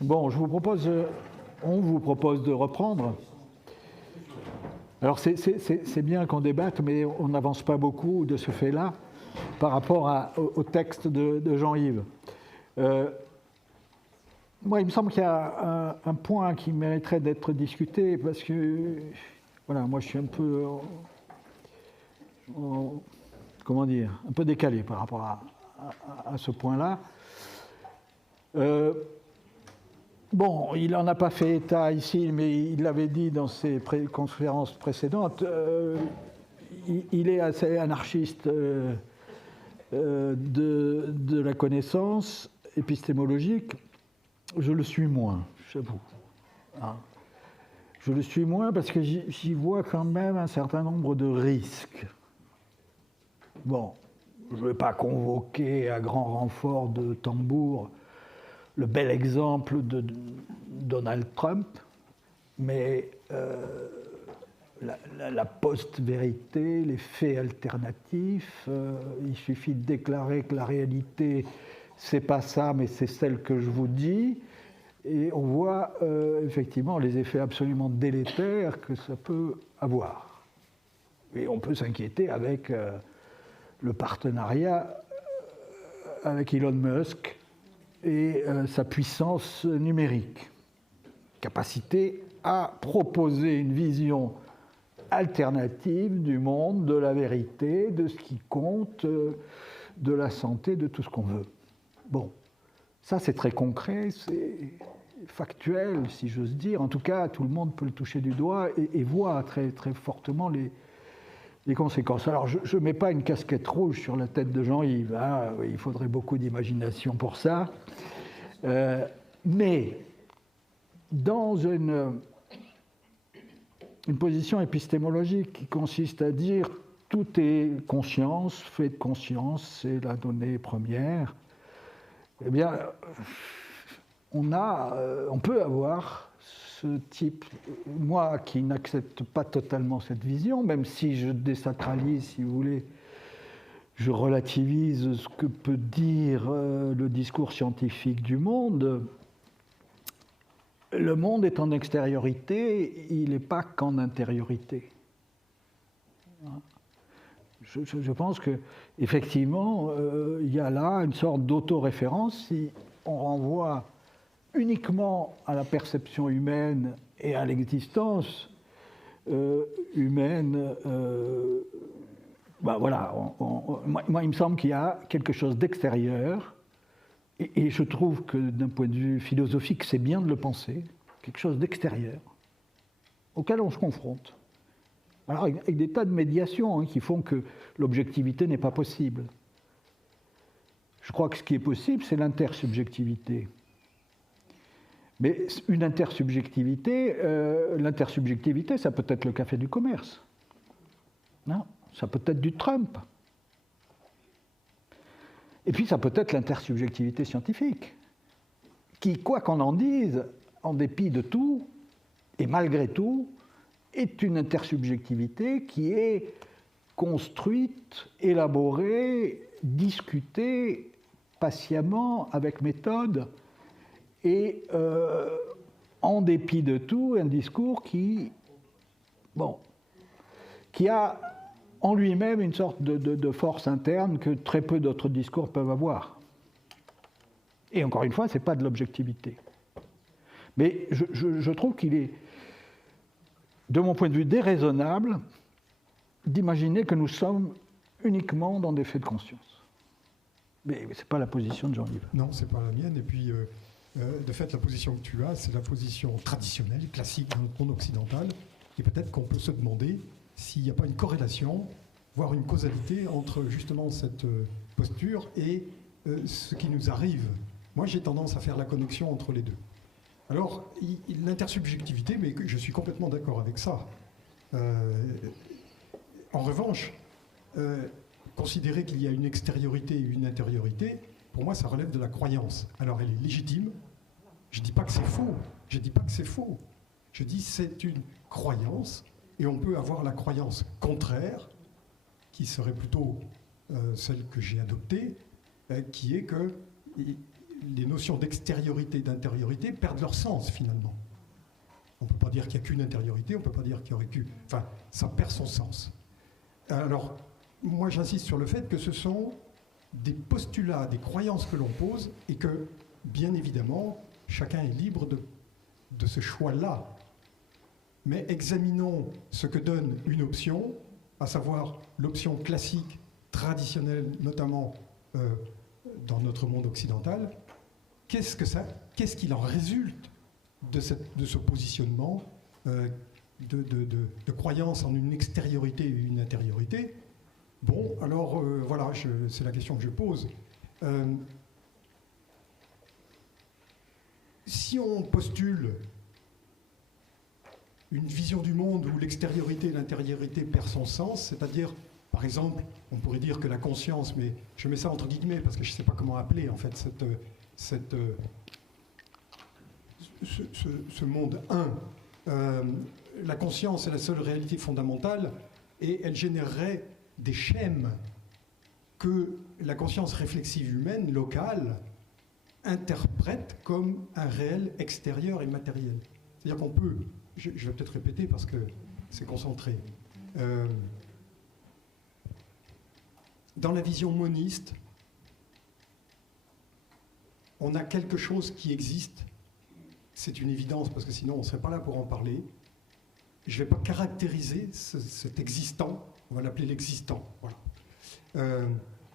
Bon, on vous propose de reprendre. Alors c'est bien qu'on débatte, mais on n'avance pas beaucoup de ce fait-là par rapport au texte de Jean-Yves. Moi, il me semble qu'il y a un point qui mériterait d'être discuté parce que, voilà, moi je suis un peu, comment dire, un peu décalé par rapport à ce point-là. Bon, il n'en a pas fait état ici, mais il l'avait dit dans ses conférences précédentes. Il est assez anarchiste de la connaissance épistémologique. Je le suis moins, j'avoue. Hein. Je le suis moins parce que j'y vois quand même un certain nombre de risques. Bon, je ne vais pas convoquer à grand renfort de tambour le bel exemple de Donald Trump, mais la post-vérité, les faits alternatifs, il suffit de déclarer que la réalité, c'est pas ça, mais c'est celle que je vous dis, et on voit effectivement les effets absolument délétères que ça peut avoir. Et on peut s'inquiéter avec le partenariat avec Elon Musk, et sa puissance numérique, capacité à proposer une vision alternative du monde, de la vérité, de ce qui compte, de la santé, de tout ce qu'on veut. Bon, ça c'est très concret, c'est factuel, si j'ose dire. En tout cas, tout le monde peut le toucher du doigt et voit très, très fortement les conséquences. Alors, je ne mets pas une casquette rouge sur la tête de Jean-Yves, hein, il faudrait beaucoup d'imagination pour ça. Mais dans une position épistémologique qui consiste à dire tout est conscience, fait de conscience, c'est la donnée première, eh bien, on peut avoir ce type, moi qui n'accepte pas totalement cette vision, même si je désacralise, si vous voulez, je relativise ce que peut dire le discours scientifique du monde. Le monde est en extériorité, il n'est pas qu'en intériorité. Je pense qu'effectivement, il y a là une sorte d'autoréférence. Si on renvoie uniquement à la perception humaine et à l'existence humaine, voilà, moi, il me semble qu'il y a quelque chose d'extérieur, et je trouve que d'un point de vue philosophique, c'est bien de le penser, quelque chose d'extérieur, auquel on se confronte. Alors, avec des tas de médiations qui font que l'objectivité n'est pas possible. Je crois que ce qui est possible, c'est l'intersubjectivité. Mais une intersubjectivité, l'intersubjectivité, ça peut être le café du commerce. Non, ça peut être du Trump. Et puis ça peut être l'intersubjectivité scientifique, qui, quoi qu'on en dise, en dépit de tout, et malgré tout, est une intersubjectivité qui est construite, élaborée, discutée patiemment, avec méthode, et en dépit de tout, un discours qui a en lui-même une sorte de force interne que très peu d'autres discours peuvent avoir. Et encore une fois, ce n'est pas de l'objectivité. Mais je trouve qu'il est, de mon point de vue, déraisonnable d'imaginer que nous sommes uniquement dans des faits de conscience. Mais ce n'est pas la position de Jean-Yves. Non, ce n'est pas la mienne. Et puis, de fait, la position que tu as, c'est la position traditionnelle, classique dans notre monde occidental. Et peut-être qu'on peut se demander s'il n'y a pas une corrélation, voire une causalité entre justement cette posture et ce qui nous arrive. Moi, j'ai tendance à faire la connexion entre les deux. Alors, l'intersubjectivité, mais je suis complètement d'accord avec ça. En revanche, considérer qu'il y a une extériorité et une intériorité, pour moi, ça relève de la croyance. Alors, elle est légitime. Je ne dis pas que c'est faux. Je dis c'est une croyance. Et on peut avoir la croyance contraire, qui serait plutôt celle que j'ai adoptée, qui est que les notions d'extériorité et d'intériorité perdent leur sens finalement. On ne peut pas dire qu'il n'y a qu'une intériorité, on ne peut pas dire qu'il y aurait qu'une... Enfin, ça perd son sens. Alors, moi j'insiste sur le fait que ce sont des postulats, des croyances que l'on pose et que, bien évidemment, chacun est libre de ce choix-là. Mais examinons ce que donne une option, à savoir l'option classique, traditionnelle, notamment dans notre monde occidental. Qu'est-ce qu'il en résulte de ce positionnement de croyance en une extériorité et une intériorité? Bon, alors voilà, c'est la question que je pose. Si on postule une vision du monde où l'extériorité et l'intériorité perdent son sens, c'est-à-dire, par exemple, on pourrait dire que la conscience, mais je mets ça entre guillemets parce que je ne sais pas comment appeler en fait ce monde 1. La conscience est la seule réalité fondamentale et elle générerait des schèmes que la conscience réflexive humaine, locale, interprète comme un réel extérieur et matériel. C'est-à-dire qu'on peut, je vais peut-être répéter parce que c'est concentré, dans la vision moniste, on a quelque chose qui existe, c'est une évidence parce que sinon on ne serait pas là pour en parler. Je ne vais pas caractériser cet existant, on va l'appeler l'existant. Voilà.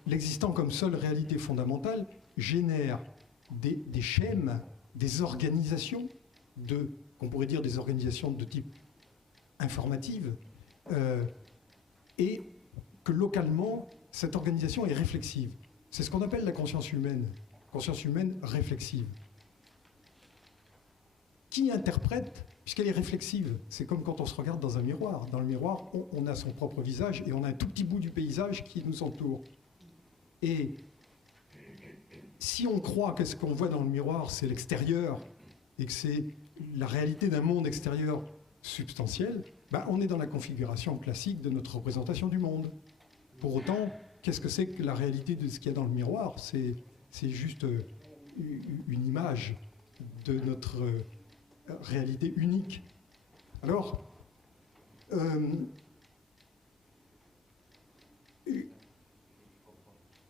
L'existant comme seule réalité fondamentale génère des schèmes, des organisations, qu'on pourrait dire des organisations de type informative, et que localement, cette organisation est réflexive. C'est ce qu'on appelle la conscience humaine réflexive. Qui interprète, puisqu'elle est réflexive, c'est comme quand on se regarde dans un miroir. Dans le miroir, on a son propre visage et on a un tout petit bout du paysage qui nous entoure. Et si on croit que ce qu'on voit dans le miroir, c'est l'extérieur, et que c'est la réalité d'un monde extérieur substantiel, ben on est dans la configuration classique de notre représentation du monde. Pour autant, qu'est-ce que c'est que la réalité de ce qu'il y a dans le miroir? C'est juste une image de notre réalité unique. Alors,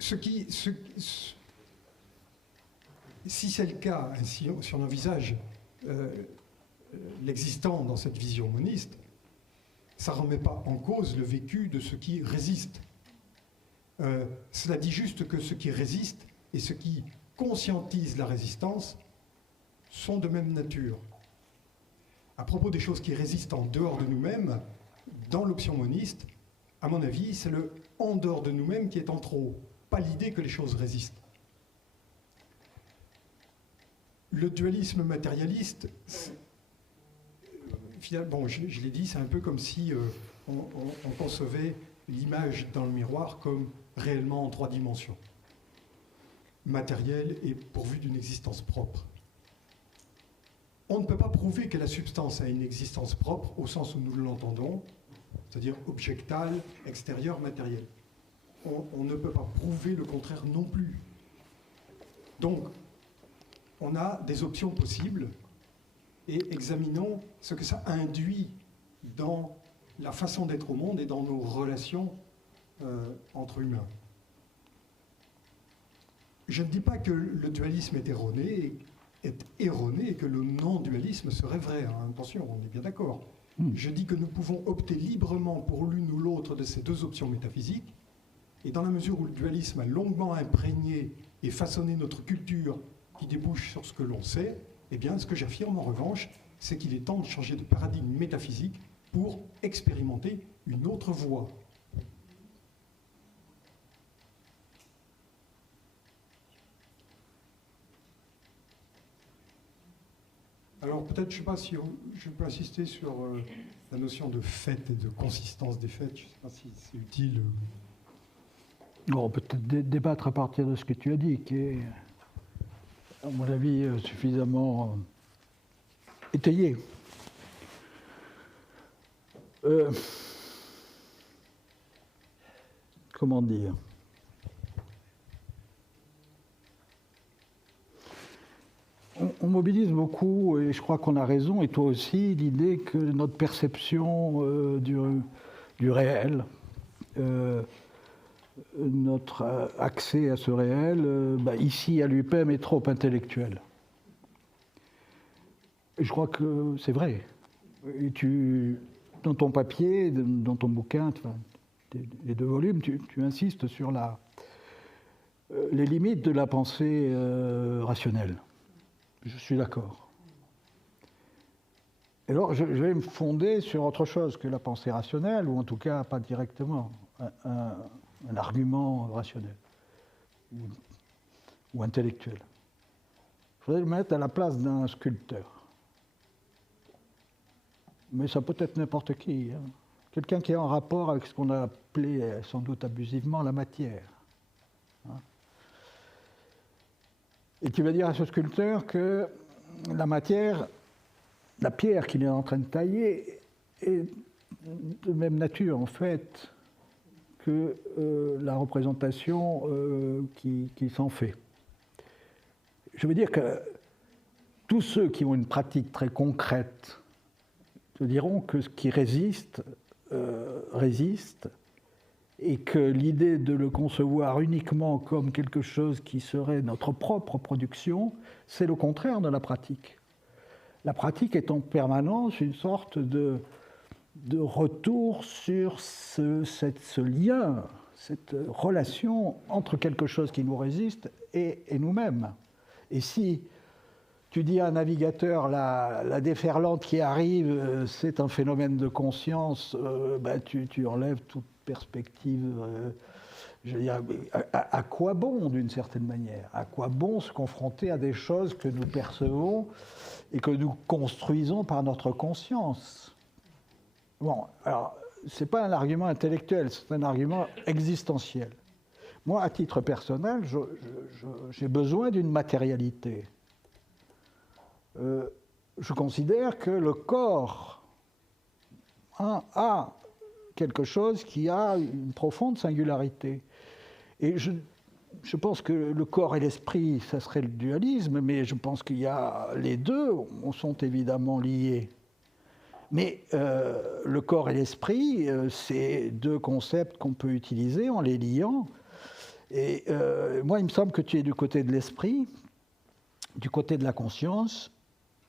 si c'est le cas, si on envisage l'existant dans cette vision moniste, ça ne remet pas en cause le vécu de ce qui résiste. Cela dit juste que ce qui résiste et ce qui conscientise la résistance sont de même nature. À propos des choses qui résistent en dehors de nous-mêmes, dans l'option moniste, à mon avis, c'est le en dehors de nous-mêmes qui est en trop, pas l'idée que les choses résistent. Le dualisme matérialiste, bon, je l'ai dit, c'est un peu comme si on concevait l'image dans le miroir comme réellement en 3 dimensions, matérielle et pourvue d'une existence propre. On ne peut pas prouver que la substance a une existence propre au sens où nous l'entendons, c'est-à-dire objectale, extérieure, matérielle. On ne peut pas prouver le contraire non plus. Donc, on a des options possibles et examinons ce que ça induit dans la façon d'être au monde et dans nos relations entre humains. Je ne dis pas que le dualisme est erroné et que le non-dualisme serait vrai. Hein. Attention, on est bien d'accord. Je dis que nous pouvons opter librement pour l'une ou l'autre de ces 2 options métaphysiques, et dans la mesure où le dualisme a longuement imprégné et façonné notre culture qui débouche sur ce que l'on sait, eh bien, ce que j'affirme en revanche, c'est qu'il est temps de changer de paradigme métaphysique pour expérimenter une autre voie. Alors peut-être, je ne sais pas si je peux insister sur la notion de fait et de consistance des faits. Je ne sais pas si c'est utile. On peut peut-être débattre à partir de ce que tu as dit, qui est, à mon avis, suffisamment étayé. Comment dire? on mobilise beaucoup, et je crois qu'on a raison, et toi aussi, l'idée que notre perception du réel, notre accès à ce réel, ici à l'UPM, est trop intellectuel. Et je crois que c'est vrai. Et dans ton papier, dans ton bouquin, les 2 volumes, tu insistes sur les limites de la pensée rationnelle. Je suis d'accord. Et alors, je vais me fonder sur autre chose que la pensée rationnelle, ou en tout cas pas directement, un argument rationnel ou intellectuel. Je voudrais le mettre à la place d'un sculpteur. Mais ça peut être n'importe qui. Hein. Quelqu'un qui est en rapport avec ce qu'on a appelé, sans doute abusivement, la matière. Hein. Et tu vas dire à ce sculpteur que la matière, la pierre qu'il est en train de tailler, est de même nature, en fait, que la représentation qui s'en fait. Je veux dire que tous ceux qui ont une pratique très concrète te diront que ce qui résiste, résiste, et que l'idée de le concevoir uniquement comme quelque chose qui serait notre propre production, c'est le contraire de la pratique. La pratique est en permanence une sorte de retour sur ce lien, cette relation entre quelque chose qui nous résiste et nous-mêmes. Et si tu dis à un navigateur, la déferlante qui arrive, c'est un phénomène de conscience, tu enlèves toute perspective. Je veux dire, à quoi bon, d'une certaine manière? À quoi bon se confronter à des choses que nous percevons et que nous construisons par notre conscience? Bon, alors, ce n'est pas un argument intellectuel, c'est un argument existentiel. Moi, à titre personnel, j'ai besoin d'une matérialité. Je considère que le corps a quelque chose qui a une profonde singularité. Et je pense que le corps et l'esprit, ça serait le dualisme, mais je pense qu'il y a les deux sont évidemment liés. Mais le corps et l'esprit, c'est 2 concepts qu'on peut utiliser en les liant. Et moi, il me semble que tu es du côté de l'esprit, du côté de la conscience,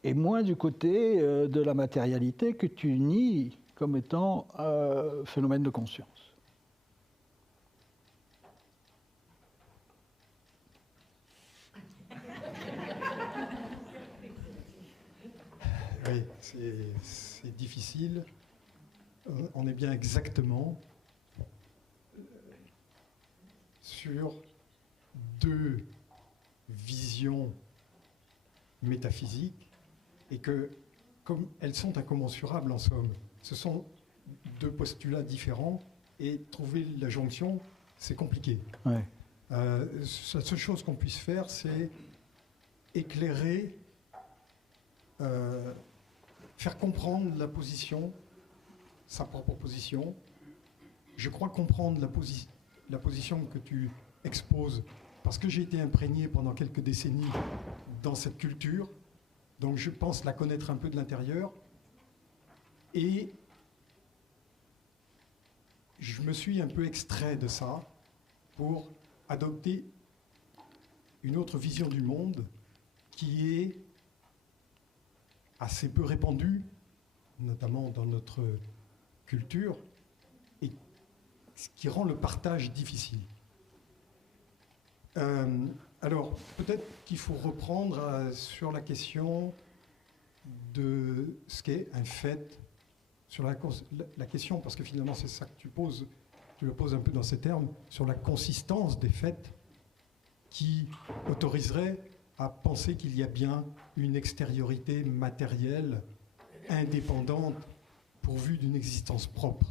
et moins du côté de la matérialité que tu nies comme étant phénomène de conscience. Oui, c'est difficile. On est bien exactement sur 2 visions métaphysiques et que, comme elles sont incommensurables en somme, ce sont 2 postulats différents et trouver la jonction, c'est compliqué. Ouais. La seule chose qu'on puisse faire, c'est éclairer, faire comprendre la position, sa propre position. Je crois comprendre la position que tu exposes parce que j'ai été imprégné pendant quelques décennies dans cette culture, donc je pense la connaître un peu de l'intérieur, et je me suis un peu extrait de ça pour adopter une autre vision du monde qui est assez peu répandue, notamment dans notre culture, et ce qui rend le partage difficile. Alors, peut-être qu'il faut reprendre sur la question de ce qu'est un fait, sur la question, parce que finalement c'est ça que tu poses, tu le poses un peu dans ces termes, sur la consistance des faits qui autoriserait à penser qu'il y a bien une extériorité matérielle, indépendante, pourvue d'une existence propre.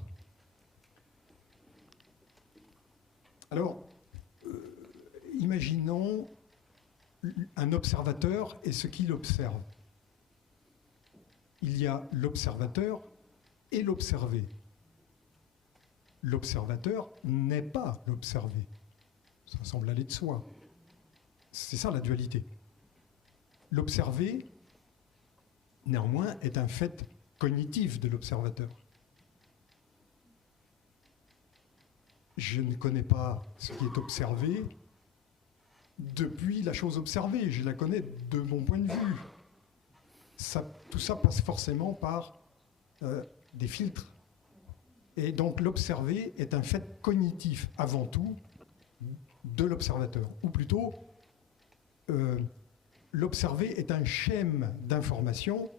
Alors, imaginons un observateur et ce qu'il observe. Il y a l'observateur et l'observé. L'observateur n'est pas l'observé. Ça semble aller de soi. C'est ça la dualité. l'observé, néanmoins, est un fait cognitif de l'observateur. Je ne connais pas ce qui est observé depuis la chose observée, je la connais de mon point de vue. Tout ça passe forcément par des filtres. Et donc l'observé est un fait cognitif avant tout de l'observateur. Ou plutôt, l'observé est un schème d'information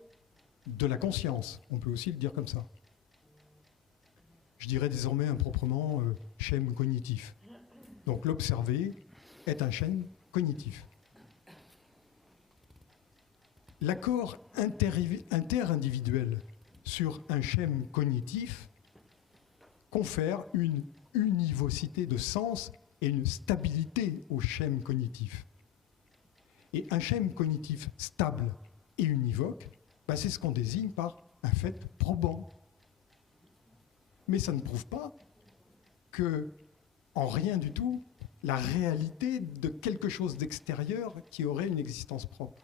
de la conscience. On peut aussi le dire comme ça. Je dirais désormais improprement schème cognitif. Donc l'observé est un schème cognitif. L'accord interindividuel sur un schème cognitif confère une univocité de sens et une stabilité au schème cognitif. Et un schème cognitif stable et univoque, c'est ce qu'on désigne par un fait probant. Mais ça ne prouve pas que, en rien du tout, la réalité de quelque chose d'extérieur qui aurait une existence propre.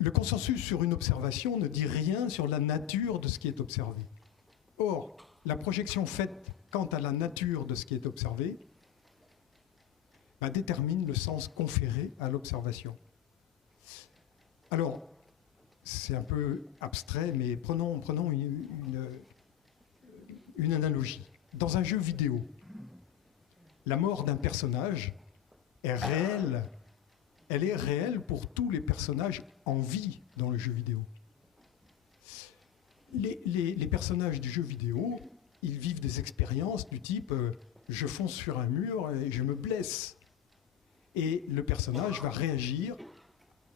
Le consensus sur une observation ne dit rien sur la nature de ce qui est observé. Or, la projection faite quant à la nature de ce qui est observé détermine le sens conféré à l'observation. Alors, c'est un peu abstrait, mais prenons une analogie. Dans un jeu vidéo, la mort d'un personnage est réelle. Elle est réelle pour tous les personnages en vie dans le jeu vidéo. Les personnages du jeu vidéo, ils vivent des expériences du type je fonce sur un mur et je me blesse. Et le personnage va réagir,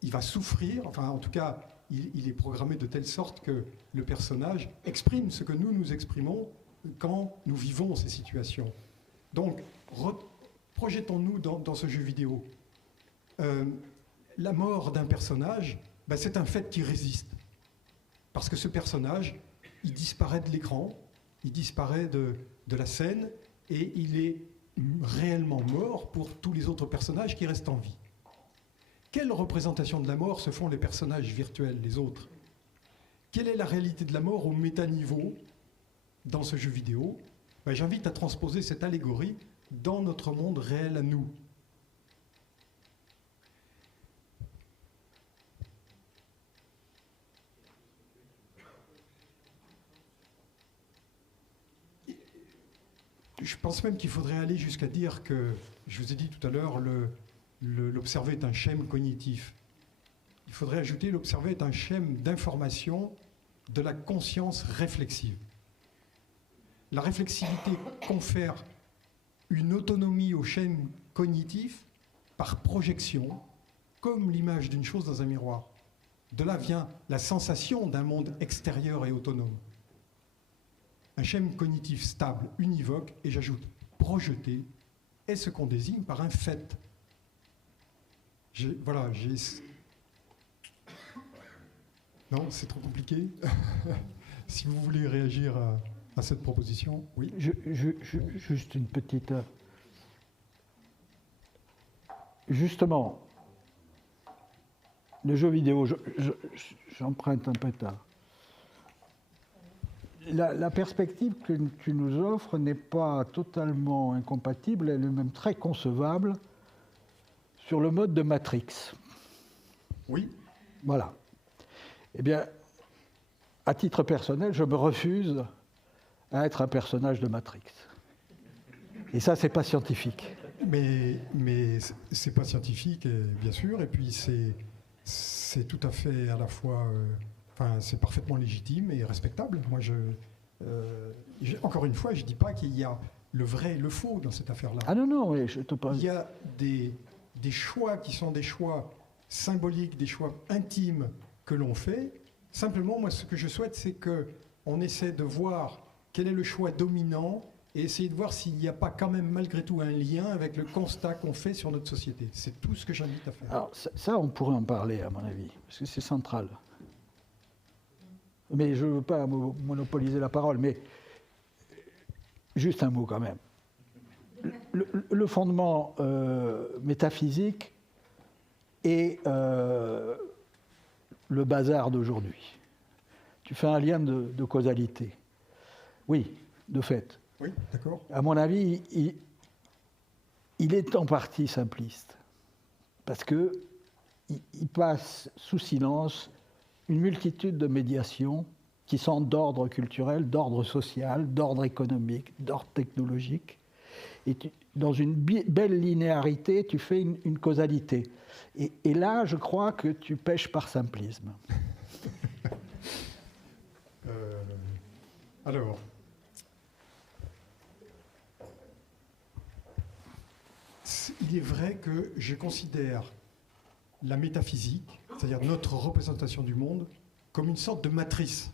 il va souffrir, enfin en tout cas, il est programmé de telle sorte que le personnage exprime ce que nous exprimons quand nous vivons ces situations. Donc, projetons-nous dans ce jeu vidéo. La mort d'un personnage, c'est un fait qui résiste. Parce que ce personnage, il disparaît de l'écran, il disparaît de la scène, et il est réellement mort pour tous les autres personnages qui restent en vie. Quelle représentation de la mort se font les personnages virtuels, les autres? Quelle est la réalité de la mort au métaniveau dans ce jeu vidéo? J'invite à transposer cette allégorie dans notre monde réel à nous. Je pense même qu'il faudrait aller jusqu'à dire que, je vous ai dit tout à l'heure, l'observé est un schème cognitif. Il faudrait ajouter l'observé est un schème d'information de la conscience réflexive. La réflexivité confère une autonomie au schème cognitif par projection, comme l'image d'une chose dans un miroir. De là vient la sensation d'un monde extérieur et autonome. Un schème cognitif stable, univoque, et j'ajoute projeté, est ce qu'on désigne par un fait. Non, c'est trop compliqué. Si vous voulez réagir à cette proposition, oui. Juste une petite... Justement, le jeu vidéo, j'emprunte un peu tard. La perspective que tu nous offres n'est pas totalement incompatible, elle est même très concevable sur le mode de Matrix. Oui. Voilà. Eh bien, à titre personnel, je me refuse à être un personnage de Matrix. Et ça, c'est pas scientifique. Mais c'est pas scientifique, bien sûr, et puis c'est tout à fait à la fois... c'est parfaitement légitime et respectable. Moi, encore une fois, je ne dis pas qu'il y a le vrai et le faux dans cette affaire-là. Ah non, oui, je te parle. Il y a des choix qui sont des choix symboliques, des choix intimes que l'on fait. Simplement, moi, ce que je souhaite, c'est qu'on essaie de voir quel est le choix dominant et essayer de voir s'il n'y a pas quand même malgré tout un lien avec le constat qu'on fait sur notre société. C'est tout ce que j'invite à faire. Alors ça, on pourrait en parler, à mon avis, parce que c'est central. Mais je ne veux pas monopoliser la parole, mais juste un mot quand même. Le fondement métaphysique et le bazar d'aujourd'hui. Tu fais un lien de causalité. Oui, de fait. Oui, d'accord. À mon avis, il est en partie simpliste, parce qu'il passe sous silence une multitude de médiations qui sont d'ordre culturel, d'ordre social, d'ordre économique, d'ordre technologique. Et dans une belle linéarité, tu fais une causalité. Et là, je crois que tu pèches par simplisme. Alors, il est vrai que je considère la métaphysique, c'est-à-dire notre représentation du monde, comme une sorte de matrice.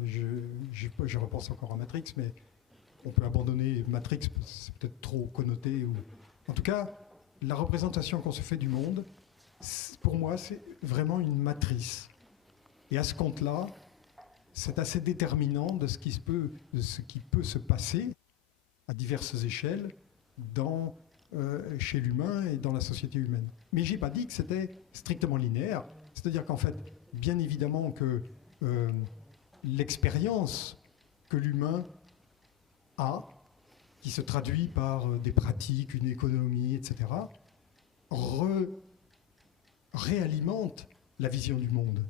Je repense encore à Matrix, mais on peut abandonner Matrix, c'est peut-être trop connoté. En tout cas, la représentation qu'on se fait du monde, pour moi, c'est vraiment une matrice. Et à ce compte-là, c'est assez déterminant de ce qui peut se passer à diverses échelles chez l'humain et dans la société humaine. Mais je n'ai pas dit que c'était strictement linéaire. C'est-à-dire qu'en fait, bien évidemment que l'expérience que l'humain a, qui se traduit par des pratiques, une économie, etc., réalimente la vision du monde.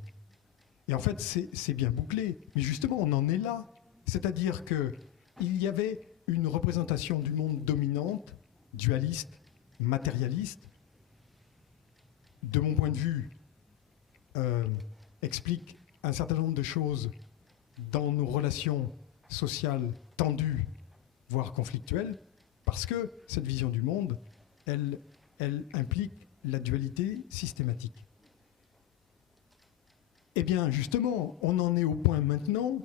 Et en fait, c'est bien bouclé. Mais justement, on en est là. C'est-à-dire qu'il y avait une représentation du monde dominante, dualiste, matérialiste, de mon point de vue, explique un certain nombre de choses dans nos relations sociales tendues, voire conflictuelles, parce que cette vision du monde, elle implique la dualité systématique. Eh bien, justement, on en est au point maintenant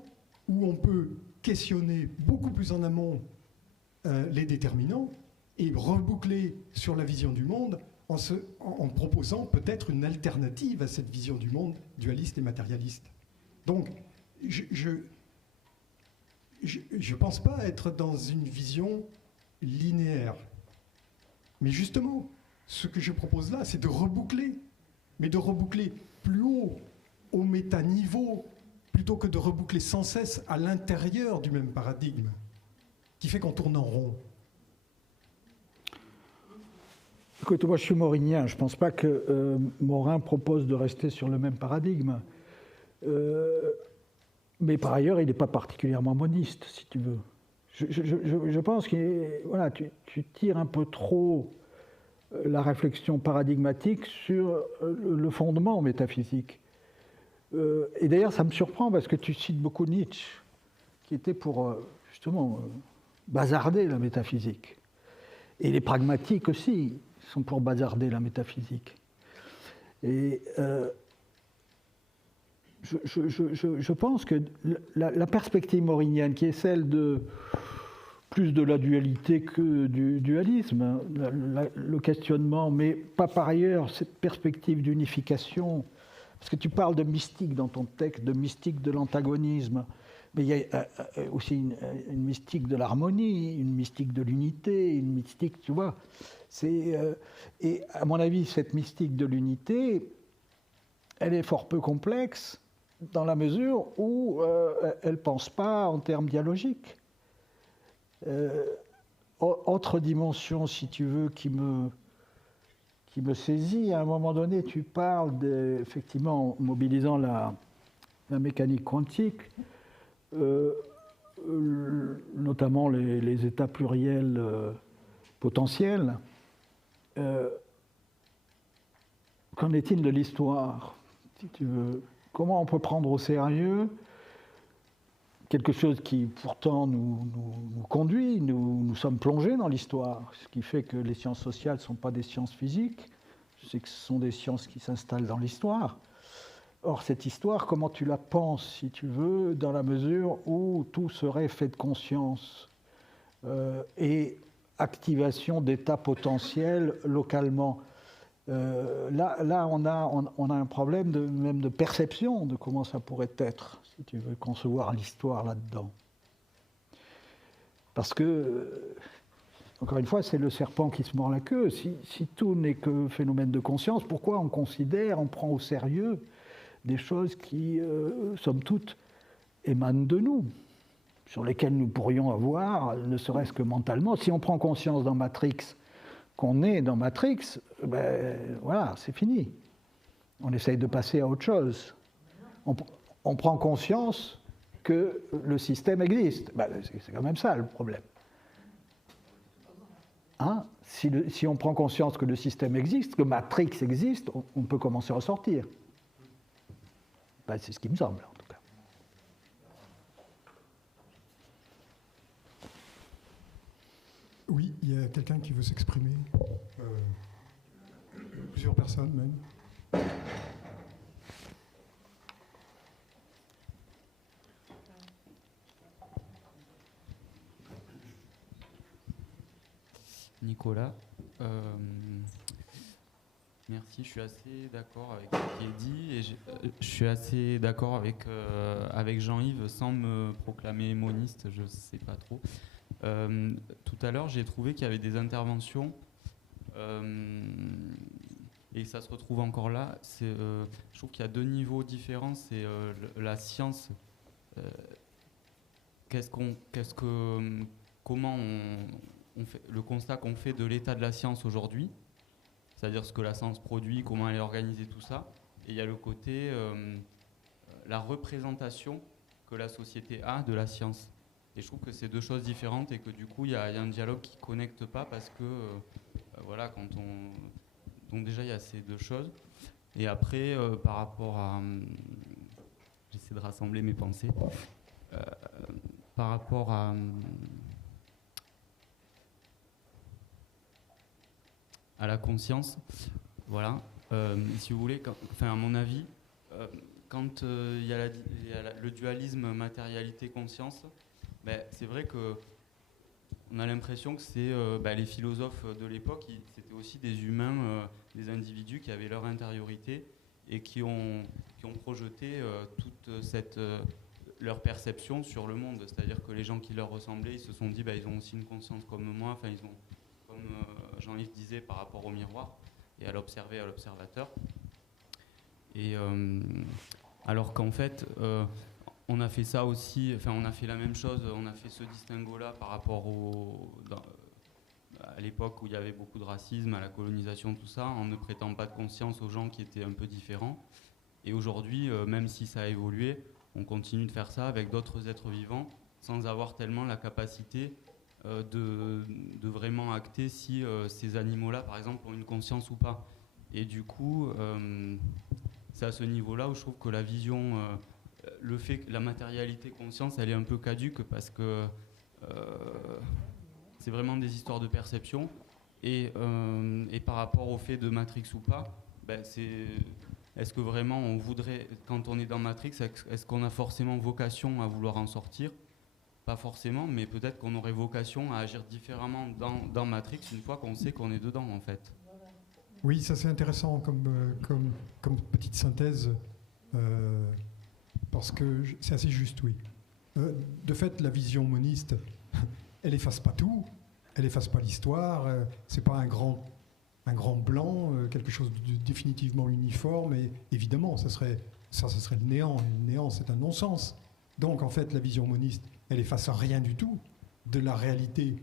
où on peut questionner beaucoup plus en amont les déterminants et reboucler sur la vision du monde en proposant peut-être une alternative à cette vision du monde dualiste et matérialiste. Donc, je ne pense pas être dans une vision linéaire. Mais justement, ce que je propose là, c'est de reboucler, mais de reboucler plus haut, au métaniveau, plutôt que de reboucler sans cesse à l'intérieur du même paradigme, qui fait qu'on tourne en rond. Écoute, moi je suis maurinien, je ne pense pas que Morin propose de rester sur le même paradigme. Mais par ailleurs, il n'est pas particulièrement moniste, si tu veux. Je pense que voilà, tu tires un peu trop la réflexion paradigmatique sur le fondement métaphysique. Et d'ailleurs, ça me surprend parce que tu cites beaucoup Nietzsche, qui était pour justement bazarder la métaphysique. Et les pragmatiques aussi sont pour bazarder la métaphysique. Et je pense que la perspective maurinienne, qui est celle de plus de la dualité que du dualisme, hein, le questionnement, mais pas par ailleurs cette perspective d'unification, parce que tu parles de mystique dans ton texte, de mystique de l'antagonisme, mais il y a aussi une mystique de l'harmonie, une mystique de l'unité, une mystique, tu vois. Et à mon avis, cette mystique de l'unité, elle est fort peu complexe dans la mesure où elle ne pense pas en termes dialogiques. Autre dimension, si tu veux, qui me saisit, à un moment donné, tu parles effectivement, en mobilisant la mécanique quantique, notamment les états pluriels potentiels. Qu'en est-il de l'histoire, si tu veux? Comment on peut prendre au sérieux quelque chose qui pourtant nous conduit, nous sommes plongés dans l'histoire, ce qui fait que les sciences sociales ne sont pas des sciences physiques, c'est que ce sont des sciences qui s'installent dans l'histoire. Or, cette histoire, comment tu la penses, si tu veux, dans la mesure où tout serait fait de conscience et activation d'états potentiels localement. Là, on a un problème même de perception de comment ça pourrait être, si tu veux concevoir l'histoire là-dedans. Parce que encore une fois, c'est le serpent qui se mord la queue. Si tout n'est que phénomène de conscience, pourquoi on prend au sérieux des choses qui, somme toute, émanent de nous, sur lesquelles nous pourrions avoir, ne serait-ce que mentalement. Si on prend conscience dans Matrix qu'on est dans Matrix, ben voilà, c'est fini. On essaye de passer à autre chose. On prend conscience que le système existe. Ben, c'est quand même ça le problème. Hein? Si on prend conscience que le système existe, que Matrix existe, on peut commencer à ressortir. Ben, c'est ce qui me semble, en tout cas. Oui, il y a quelqu'un qui veut s'exprimer. Plusieurs personnes même. Nicolas, merci, je suis assez d'accord avec ce qui est dit et je suis assez d'accord avec Jean-Yves sans me proclamer moniste, je ne sais pas trop. Tout à l'heure, j'ai trouvé qu'il y avait des interventions et ça se retrouve encore là. Je trouve qu'il y a deux niveaux différents. C'est la science. Comment on fait, le constat qu'on fait de l'état de la science aujourd'hui, c'est-à-dire ce que la science produit, comment elle est organisée, tout ça. Et il y a le côté, la représentation que la société a de la science. Et je trouve que c'est deux choses différentes et que du coup, il y a un dialogue qui ne connecte pas parce que, voilà, donc déjà, il y a ces deux choses. Et après, par rapport à... j'essaie de rassembler mes pensées. Par rapport à la conscience, voilà. Si vous voulez, à mon avis, quand il y a le dualisme matérialité-conscience, ben, c'est vrai qu'on a l'impression que c'est les philosophes de l'époque, c'était aussi des humains, des individus qui avaient leur intériorité et qui ont projeté toute leur perception sur le monde. C'est-à-dire que les gens qui leur ressemblaient, ils se sont dit ils ont aussi une conscience comme moi, enfin ils ont, comme Jean-Yves disait, par rapport au miroir et à l'observer, à l'observateur. Et alors qu'en fait, on a fait ça aussi, on a fait la même chose, on a fait ce distinguo-là par rapport à l'époque où il y avait beaucoup de racisme, à la colonisation, tout ça, en ne prêtant pas de conscience aux gens qui étaient un peu différents. Et aujourd'hui, même si ça a évolué, on continue de faire ça avec d'autres êtres vivants, sans avoir tellement la capacité de vraiment acter si ces animaux-là, par exemple, ont une conscience ou pas. Et du coup, c'est à ce niveau-là où je trouve que la vision, le fait que la matérialité conscience, elle est un peu caduque parce que c'est vraiment des histoires de perception. Et par rapport au fait de Matrix ou pas, est-ce que vraiment on voudrait, quand on est dans Matrix, est-ce qu'on a forcément vocation à vouloir en sortir ? Pas forcément, mais peut-être qu'on aurait vocation à agir différemment dans Matrix une fois qu'on sait qu'on est dedans, en fait. Oui, ça c'est intéressant comme petite synthèse, parce que c'est assez juste, oui. De fait, la vision moniste, elle efface pas tout, elle efface pas l'histoire, c'est pas un grand blanc, quelque chose de définitivement uniforme, et évidemment, ça serait le néant, et le néant c'est un non-sens. Donc en fait, la vision moniste, elle efface rien du tout de la réalité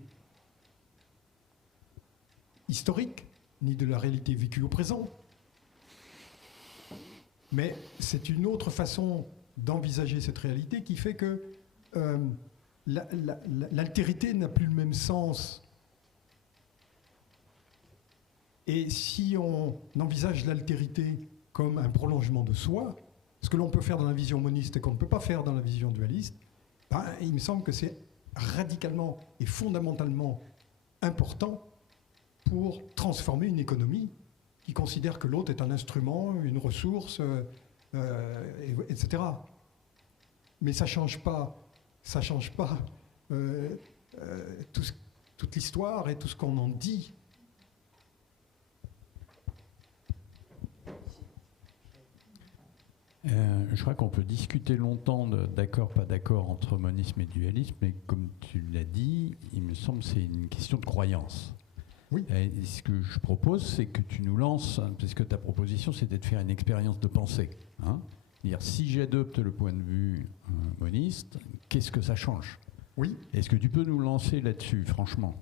historique, ni de la réalité vécue au présent. Mais c'est une autre façon d'envisager cette réalité qui fait que l'altérité n'a plus le même sens. Et si on envisage l'altérité comme un prolongement de soi, ce que l'on peut faire dans la vision moniste et qu'on ne peut pas faire dans la vision dualiste, il me semble que c'est radicalement et fondamentalement important pour transformer une économie qui considère que l'autre est un instrument, une ressource, etc. Mais ça change pas toute l'histoire et tout ce qu'on en dit. Je crois qu'on peut discuter longtemps d'accord, pas d'accord entre monisme et dualisme, mais comme tu l'as dit, il me semble que c'est une question de croyance. Oui. Et ce que je propose, c'est que tu nous lances, parce que ta proposition, c'était de faire une expérience de pensée. Hein, dire, si j'adopte le point de vue moniste, qu'est-ce que ça change? Oui. Est-ce que tu peux nous lancer là-dessus, franchement?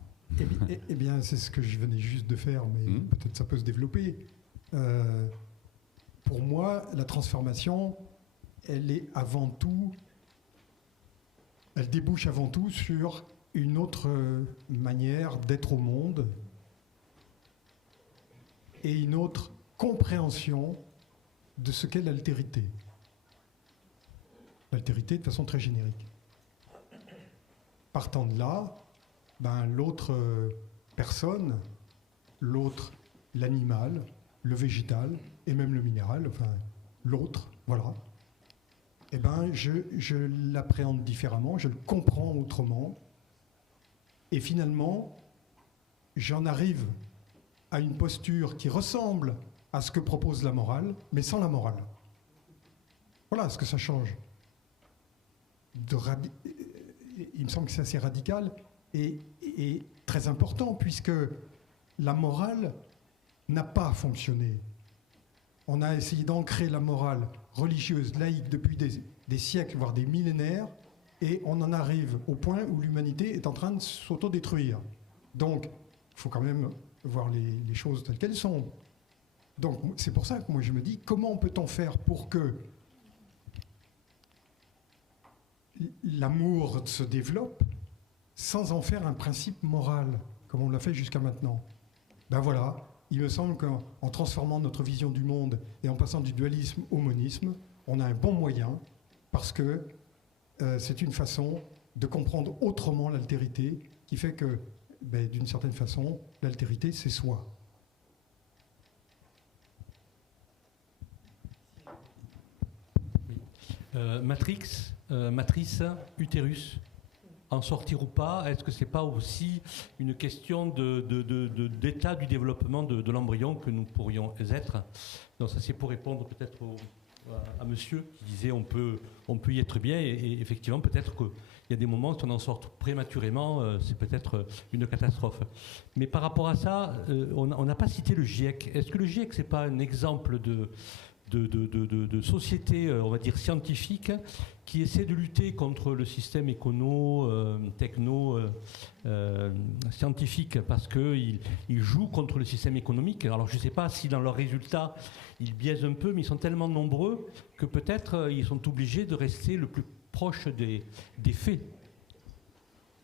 Eh bien, c'est ce que je venais juste de faire, mais peut-être ça peut se développer. Pour moi, la transformation, elle est avant tout, elle débouche avant tout sur une autre manière d'être au monde et une autre compréhension de ce qu'est l'altérité. L'altérité de façon très générique. Partant de là, l'autre personne, l'autre, l'animal, le végétal et même le minéral, enfin l'autre, voilà, je l'appréhende différemment, je le comprends autrement, et finalement, j'en arrive à une posture qui ressemble à ce que propose la morale, mais sans la morale. Voilà ce que ça change. Il me semble que c'est assez radical et très important, puisque la morale n'a pas fonctionné. On a essayé d'ancrer la morale religieuse, laïque, depuis des siècles, voire des millénaires, et on en arrive au point où l'humanité est en train de s'autodétruire. Donc, il faut quand même voir les choses telles qu'elles sont. Donc, c'est pour ça que moi je me dis, comment peut-on faire pour que l'amour se développe sans en faire un principe moral, comme on l'a fait jusqu'à maintenant? Voilà, il me semble qu'en transformant notre vision du monde et en passant du dualisme au monisme, on a un bon moyen, parce que c'est une façon de comprendre autrement l'altérité, qui fait que, d'une certaine façon, l'altérité, c'est soi. Matrice, utérus, en sortir ou pas, est-ce que c'est pas aussi une question d'état du développement de l'embryon que nous pourrions être? Donc ça, c'est pour répondre peut-être à monsieur qui disait on peut y être bien, et effectivement peut-être qu'il y a des moments où on en sort prématurément, c'est peut-être une catastrophe. Mais par rapport à ça, on n'a pas cité le GIEC. Est-ce que le GIEC, c'est pas un exemple de société, on va dire, scientifique, qui essaie de lutter contre le système techno-scientifique, parce qu'il joue contre le système économique. Alors je ne sais pas si dans leurs résultats, ils biaisent un peu, mais ils sont tellement nombreux que peut-être ils sont obligés de rester le plus proche des faits.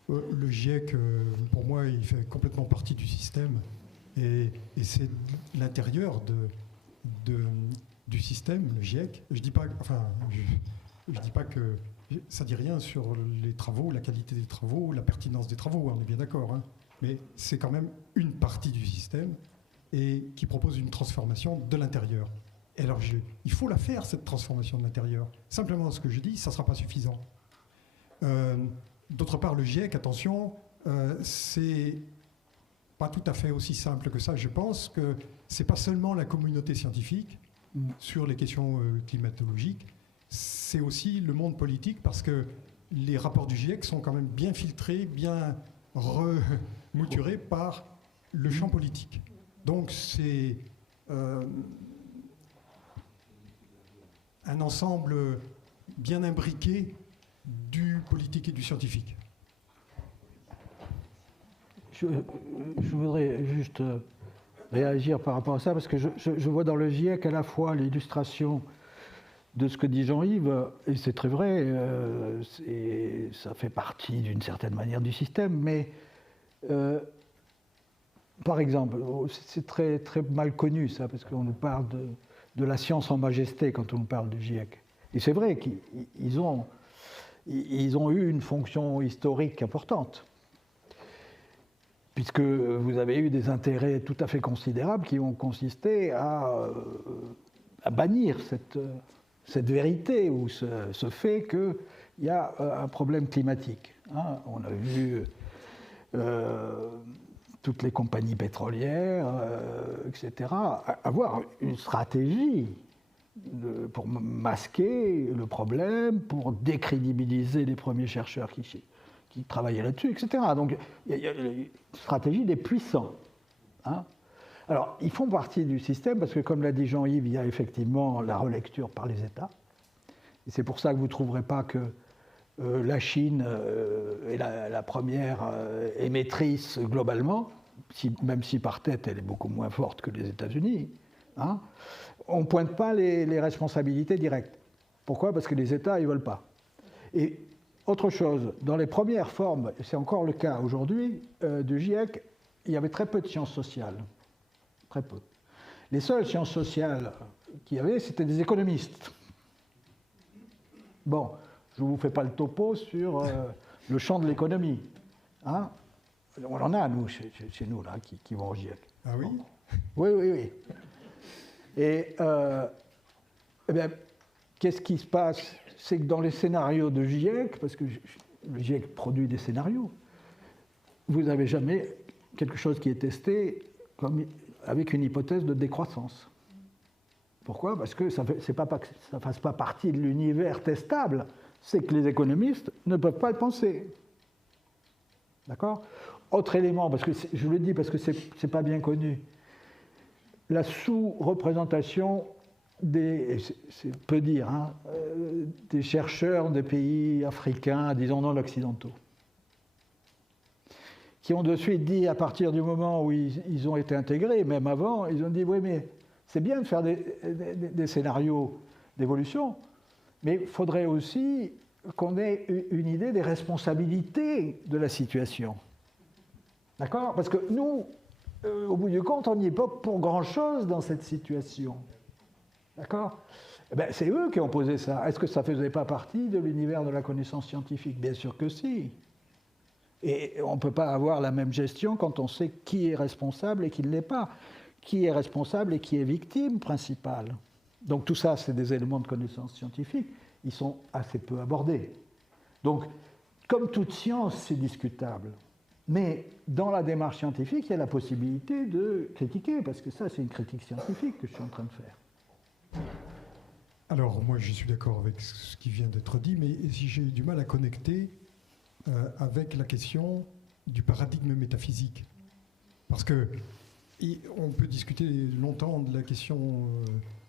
Le GIEC, pour moi, il fait complètement partie du système, et c'est l'intérieur du système, le GIEC. Je dis pas que ça dit rien sur les travaux, la qualité des travaux, la pertinence des travaux, on est bien d'accord, hein, mais c'est quand même une partie du système et qui propose une transformation de l'intérieur. Et alors, il faut la faire, cette transformation de l'intérieur. Simplement, ce que je dis, ça ne sera pas suffisant. D'autre part, le GIEC, attention, c'est pas tout à fait aussi simple que ça. Je pense que c'est pas seulement la communauté scientifique sur les questions climatologiques, c'est aussi le monde politique, parce que les rapports du GIEC sont quand même bien filtrés, bien remouturés par le champ politique. Donc c'est un ensemble bien imbriqué du politique et du scientifique. Je voudrais juste réagir par rapport à ça, parce que je vois dans le GIEC à la fois l'illustration de ce que dit Jean-Yves, et c'est très vrai, ça fait partie d'une certaine manière du système, mais par exemple, c'est très, très mal connu ça, parce qu'on nous parle de la science en majesté quand on nous parle du GIEC. Et c'est vrai qu'ils ont eu une fonction historique importante, puisque vous avez eu des intérêts tout à fait considérables qui ont consisté à bannir cette vérité ou ce fait qu'il y a un problème climatique. Hein. On a vu toutes les compagnies pétrolières, etc., avoir une stratégie pour masquer le problème, pour décrédibiliser les premiers chercheurs qui travaillaient là-dessus, etc. Donc il y a une stratégie des puissants. Hein. Alors, ils font partie du système parce que, comme l'a dit Jean-Yves, il y a effectivement la relecture par les États. Et c'est pour ça que vous ne trouverez pas que la Chine est la première émettrice globalement, même si par tête elle est beaucoup moins forte que les États-Unis. Hein. On ne pointe pas les responsabilités directes. Pourquoi ? Parce que les États, ils ne veulent pas. Et autre chose, dans les premières formes, et c'est encore le cas aujourd'hui, du GIEC, il y avait très peu de sciences sociales. Très peu. Les seules sciences sociales qu'il y avait, c'était des économistes. Bon, je ne vous fais pas le topo sur le champ de l'économie. Hein. On en a, nous, chez nous, là, qui vont au GIEC. Ah oui ? Oui, oui, oui. Et eh bien, qu'est-ce qui se passe ? C'est que dans les scénarios de GIEC, parce que le GIEC produit des scénarios, vous n'avez jamais quelque chose qui est testé avec une hypothèse de décroissance. Pourquoi ? Parce que ça ne fasse pas partie de l'univers testable, c'est que les économistes ne peuvent pas le penser. D'accord ? Autre élément, parce que je le dis parce que ce n'est pas bien connu, la sous-représentation des chercheurs des pays africains, disons non occidentaux, qui ont de suite dit, à partir du moment où ils ont été intégrés, même avant, ils ont dit, oui, mais c'est bien de faire des scénarios d'évolution, mais il faudrait aussi qu'on ait une idée des responsabilités de la situation. D'accord ? Parce que nous, au bout du compte, on n'y est pas pour grand-chose dans cette situation. D'accord ? Eh bien, c'est eux qui ont posé ça. Est-ce que ça ne faisait pas partie de l'univers de la connaissance scientifique ? Bien sûr que si. Et on ne peut pas avoir la même gestion quand on sait qui est responsable et qui ne l'est pas. Qui est responsable et qui est victime principale. Donc tout ça, c'est des éléments de connaissance scientifique. Ils sont assez peu abordés. Donc, comme toute science, c'est discutable. Mais dans la démarche scientifique, il y a la possibilité de critiquer, parce que ça, c'est une critique scientifique que je suis en train de faire. Alors, moi, je suis d'accord avec ce qui vient d'être dit, mais si j'ai du mal à connecter avec la question du paradigme métaphysique. Parce que on peut discuter longtemps de la question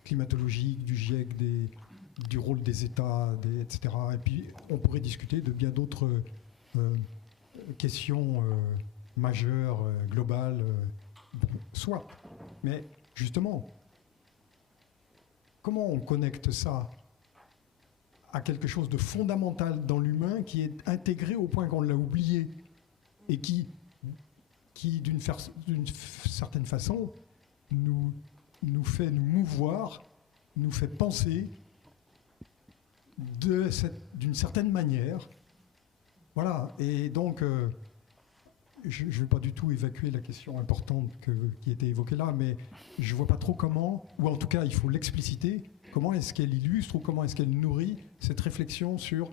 climatologique, du GIEC, du rôle des États, etc. Et puis, on pourrait discuter de bien d'autres questions majeures, globales, soit. Mais justement, comment on connecte ça à quelque chose de fondamental dans l'humain qui est intégré au point qu'on l'a oublié et qui d'une certaine façon, nous fait nous mouvoir, nous fait penser d'une certaine manière. Voilà, et donc, je ne vais pas du tout évacuer la question importante qui était évoquée là, mais je ne vois pas trop comment, ou en tout cas, il faut l'expliciter, comment est-ce qu'elle illustre ou comment est-ce qu'elle nourrit cette réflexion sur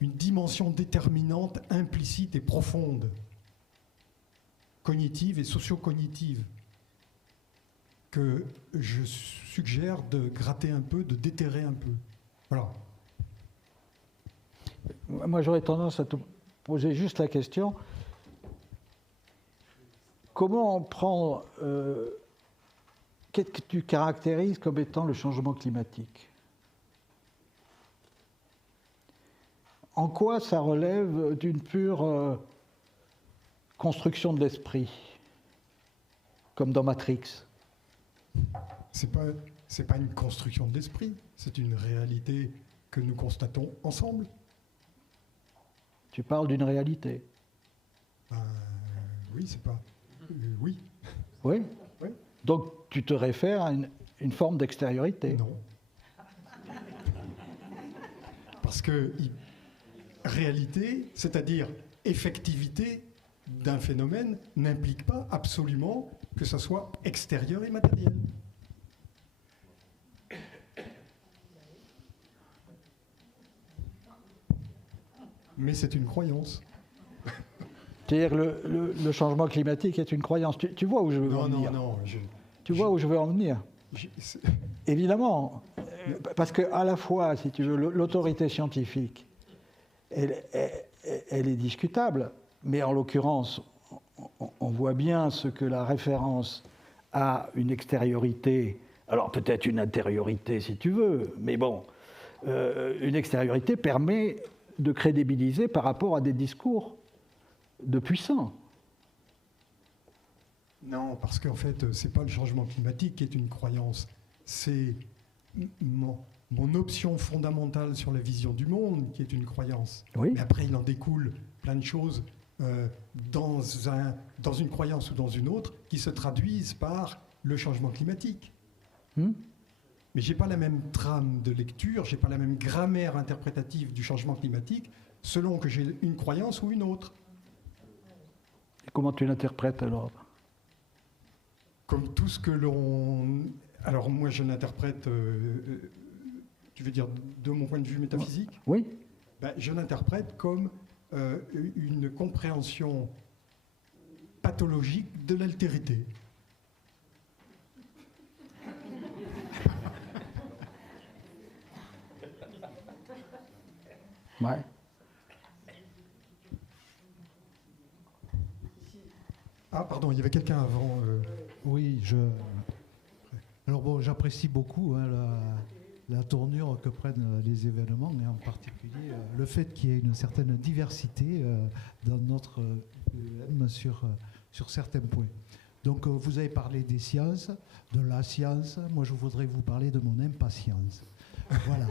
une dimension déterminante, implicite et profonde, cognitive et socio-cognitive, que je suggère de gratter un peu, de déterrer un peu. Voilà. Moi, j'aurais tendance à te poser juste la question, comment prendre... qu'est-ce que tu caractérises comme étant le changement climatique ? En quoi ça relève d'une pure construction de l'esprit, comme dans Matrix ? C'est pas une construction de l'esprit, c'est une réalité que nous constatons ensemble. Tu parles d'une réalité. Oui, c'est pas... oui. Oui ? Oui. Donc tu te réfères à une forme d'extériorité. Non. Parce que réalité, c'est-à-dire effectivité d'un phénomène, n'implique pas absolument que ça soit extérieur et matériel. Mais c'est une croyance. C'est-à-dire le changement climatique est une croyance. Tu vois où je veux en venir ? Non. Tu vois où je veux en venir ? Évidemment, parce qu'à la fois, si tu veux, l'autorité scientifique, elle est discutable, mais en l'occurrence, on voit bien ce que la référence à une extériorité, alors peut-être une intériorité si tu veux, mais bon, une extériorité permet de crédibiliser par rapport à des discours de puissants. Non, parce qu'en fait, ce n'est pas le changement climatique qui est une croyance, c'est mon option fondamentale sur la vision du monde qui est une croyance. Oui. Mais après, il en découle plein de choses dans une croyance ou dans une autre qui se traduisent par le changement climatique. Mais je n'ai pas la même trame de lecture, je n'ai pas la même grammaire interprétative du changement climatique selon que j'ai une croyance ou une autre. Et comment tu l'interprètes alors? Comme tout ce que l'on... Alors moi je l'interprète, tu veux dire de mon point de vue métaphysique? Oui. Ben, je l'interprète comme une compréhension pathologique de l'altérité. Ouais. Ah pardon, il y avait quelqu'un avant. Oui, alors bon, j'apprécie beaucoup la tournure que prennent les événements, et en particulier le fait qu'il y ait une certaine diversité dans notre UEM sur certains points. Donc vous avez parlé des sciences, de la science, moi je voudrais vous parler de mon impatience. Voilà.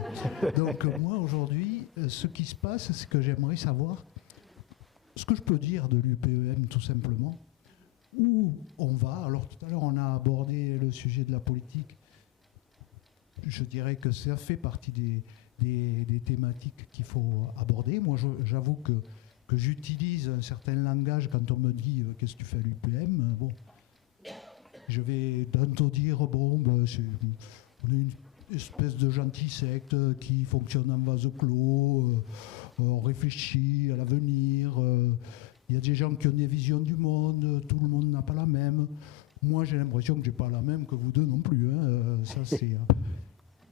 Donc moi aujourd'hui, ce qui se passe, c'est que j'aimerais savoir ce que je peux dire de l'UPEM tout simplement, où on va. Alors tout à l'heure on a abordé le sujet de la politique. Je dirais que ça fait partie des thématiques qu'il faut aborder. Moi j'avoue que j'utilise un certain langage quand on me dit qu'est-ce que tu fais à l'UPM. Bon, je vais tantôt dire bon, ben, on est une espèce de gentille secte qui fonctionne en vase clos, on réfléchit à l'avenir, il y a des gens qui ont des visions du monde, tout le monde n'a pas la même. Moi j'ai l'impression que j'ai pas la même que vous deux non plus. Ça, c'est,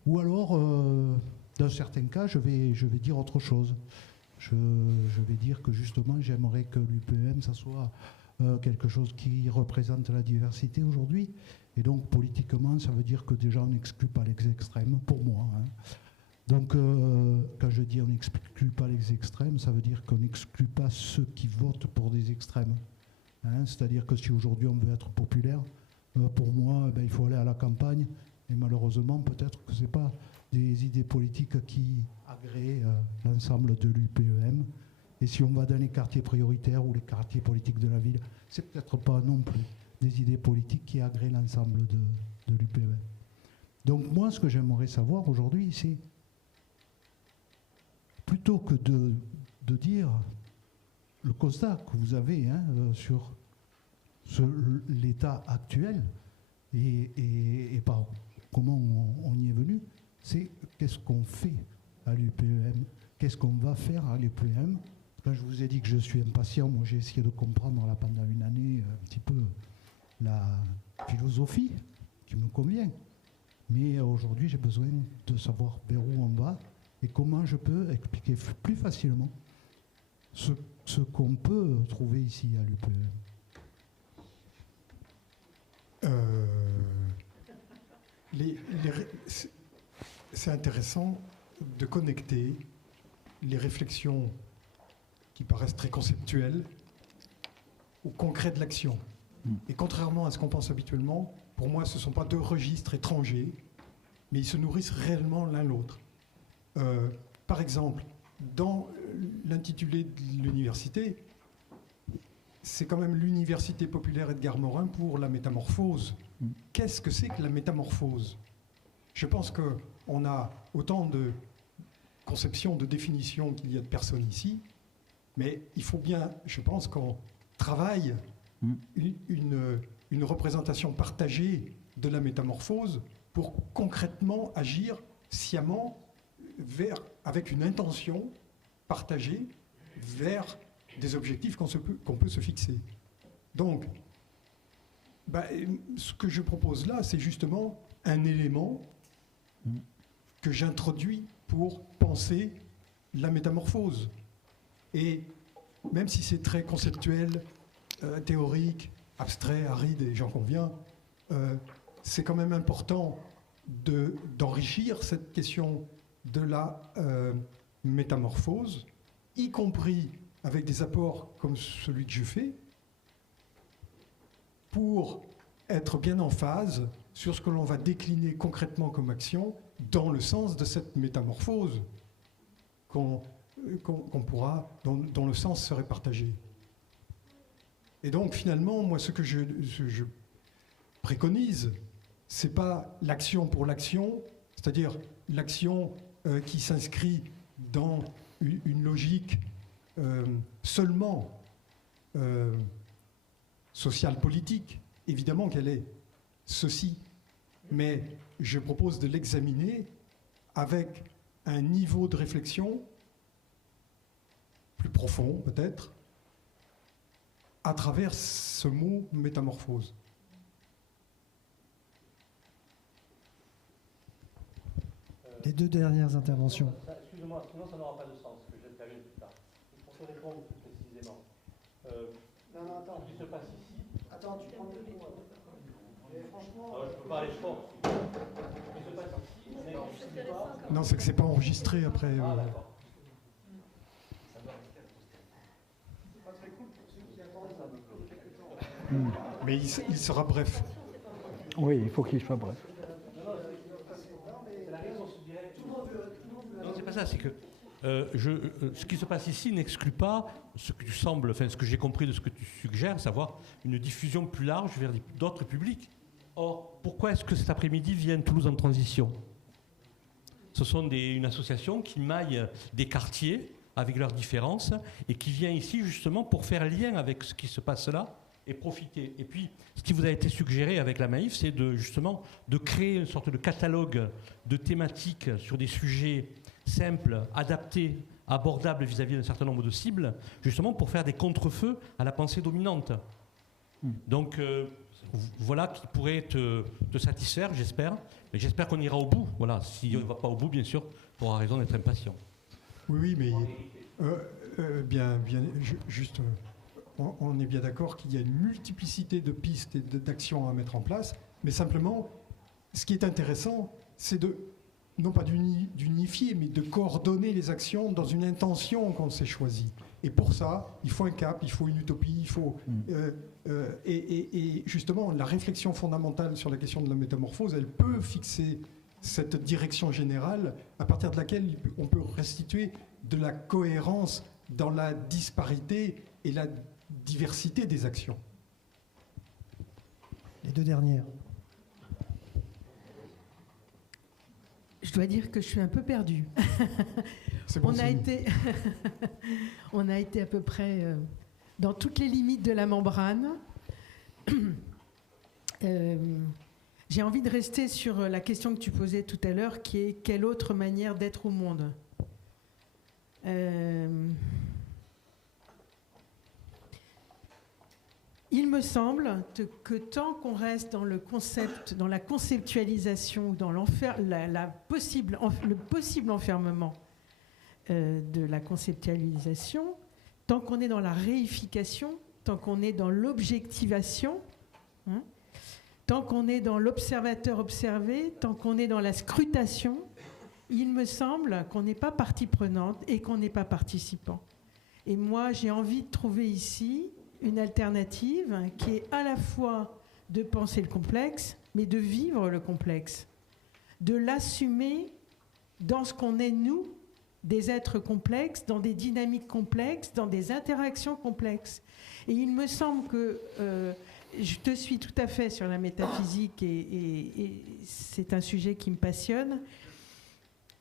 ou alors, dans certains cas, je vais dire autre chose. Je vais dire que justement j'aimerais que l'UPM ça soit quelque chose qui représente la diversité aujourd'hui. Et donc, politiquement, ça veut dire que déjà, on n'exclut pas les extrêmes, pour moi. Donc, quand je dis on n'exclut pas les extrêmes, ça veut dire qu'on n'exclut pas ceux qui votent pour des extrêmes. C'est-à-dire que si aujourd'hui, on veut être populaire, pour moi, il faut aller à la campagne. Et malheureusement, peut-être que ce n'est pas des idées politiques qui agréent l'ensemble de l'UPEM. Et si on va dans les quartiers prioritaires ou les quartiers politiques de la ville, c'est peut-être pas non plus des idées politiques qui agréent l'ensemble de l'UPEM. Donc moi, ce que j'aimerais savoir aujourd'hui, c'est plutôt que de dire le constat que vous avez sur l'état actuel et par comment on y est venu, c'est qu'est-ce qu'on fait à l'UPEM, qu'est-ce qu'on va faire à l'UPEM. Quand je vous ai dit que je suis impatient, moi j'ai essayé de comprendre là, pendant une année un petit peu la philosophie qui me convient. Mais aujourd'hui, j'ai besoin de savoir vers où on va et comment je peux expliquer plus facilement ce qu'on peut trouver ici à l'UPEM. C'est intéressant de connecter les réflexions qui paraissent très conceptuelles au concret de l'action. Et contrairement à ce qu'on pense habituellement, pour moi, ce ne sont pas deux registres étrangers, mais ils se nourrissent réellement l'un l'autre. Par exemple, dans l'intitulé de l'université, c'est quand même l'Université populaire Edgar Morin pour la métamorphose. Qu'est-ce que c'est que la métamorphose? Je pense qu'on a autant de conceptions, de définitions qu'il y a de personnes ici, mais il faut bien, je pense, qu'on travaille une représentation partagée de la métamorphose pour concrètement agir sciemment avec une intention partagée vers des objectifs qu'on peut se fixer. Donc, ce que je propose là, c'est justement un élément que j'introduis pour penser la métamorphose. Et même si c'est très conceptuel, théorique, abstrait, aride, et j'en conviens, c'est quand même important d'enrichir cette question de la métamorphose, y compris avec des apports comme celui que je fais, pour être bien en phase sur ce que l'on va décliner concrètement comme action dans le sens de cette métamorphose qu'on pourra, dont le sens serait partagé. Et donc finalement, moi ce que je préconise, c'est pas l'action pour l'action, c'est-à-dire l'action qui s'inscrit dans une logique seulement sociale politique. Évidemment qu'elle est ceci, mais je propose de l'examiner avec un niveau de réflexion plus profond peut-être, à travers ce mot métamorphose. Les deux dernières interventions. Excusez-moi, sinon ça n'aura pas de sens que j'intervienne plus tard. Pour te répondre plus précisément. Non, attends. Ce qui se passe ici. Attends, tu prends le micro. Franchement. Je peux parler fort. Ce qui se passe ici, on n'exclut pas. Non, c'est que c'est pas enregistré après. Ah, d'accord. Mais il sera bref. Oui, il faut qu'il soit bref. Non, c'est pas ça, c'est que ce qui se passe ici n'exclut pas ce que tu sembles, enfin ce que j'ai compris de ce que tu suggères, savoir une diffusion plus large vers d'autres publics. Or, pourquoi est-ce que cet après-midi vient Toulouse en transition ? Ce sont une association qui maille des quartiers avec leurs différences et qui vient ici justement pour faire lien avec ce qui se passe là et profiter. Et puis, ce qui vous a été suggéré avec la Maïf, c'est justement de créer une sorte de catalogue de thématiques sur des sujets simples, adaptés, abordables vis-à-vis d'un certain nombre de cibles, justement pour faire des contre-feux à la pensée dominante. Donc, voilà qui pourrait te satisfaire, j'espère. Mais j'espère qu'on ira au bout. Voilà, si on ne va pas au bout, bien sûr, tu auras raison d'être impatient. Oui, mais juste, on est bien d'accord qu'il y a une multiplicité de pistes et d'actions à mettre en place, mais simplement, ce qui est intéressant, c'est non pas d'unifier, mais de coordonner les actions dans une intention qu'on s'est choisie. Et pour ça, il faut un cap, il faut une utopie, il faut... et justement, la réflexion fondamentale sur la question de la métamorphose, elle peut fixer cette direction générale à partir de laquelle on peut restituer de la cohérence dans la disparité et la diversité des actions. Les deux dernières. Je dois dire que je suis un peu perdue. C'est bon, on a été à peu près dans toutes les limites de la membrane. J'ai envie de rester sur la question que tu posais tout à l'heure, qui est quelle autre manière d'être au monde ? Il me semble que tant qu'on reste dans le concept, dans la conceptualisation, dans le possible enfermement de la conceptualisation, tant qu'on est dans la réification, tant qu'on est dans l'objectivation, tant qu'on est dans l'observateur observé, tant qu'on est dans la scrutation, il me semble qu'on n'est pas partie prenante et qu'on n'est pas participant. Et moi, j'ai envie de trouver ici une alternative qui est à la fois de penser le complexe, mais de vivre le complexe, de l'assumer dans ce qu'on est, nous, des êtres complexes, dans des dynamiques complexes, dans des interactions complexes. Et il me semble que je te suis tout à fait sur la métaphysique et c'est un sujet qui me passionne.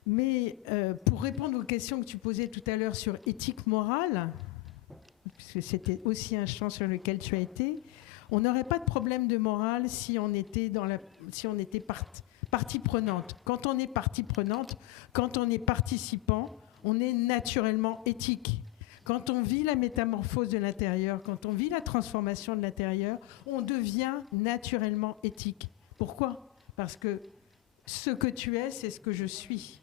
Mais pour répondre aux questions que tu posais tout à l'heure sur éthique morale, puisque c'était aussi un champ sur lequel tu as été, on n'aurait pas de problème de morale si on était, partie prenante. Quand on est partie prenante, quand on est participant, on est naturellement éthique. Quand on vit la métamorphose de l'intérieur, quand on vit la transformation de l'intérieur, on devient naturellement éthique. Pourquoi ? Parce que Ce que tu es, c'est ce que je suis.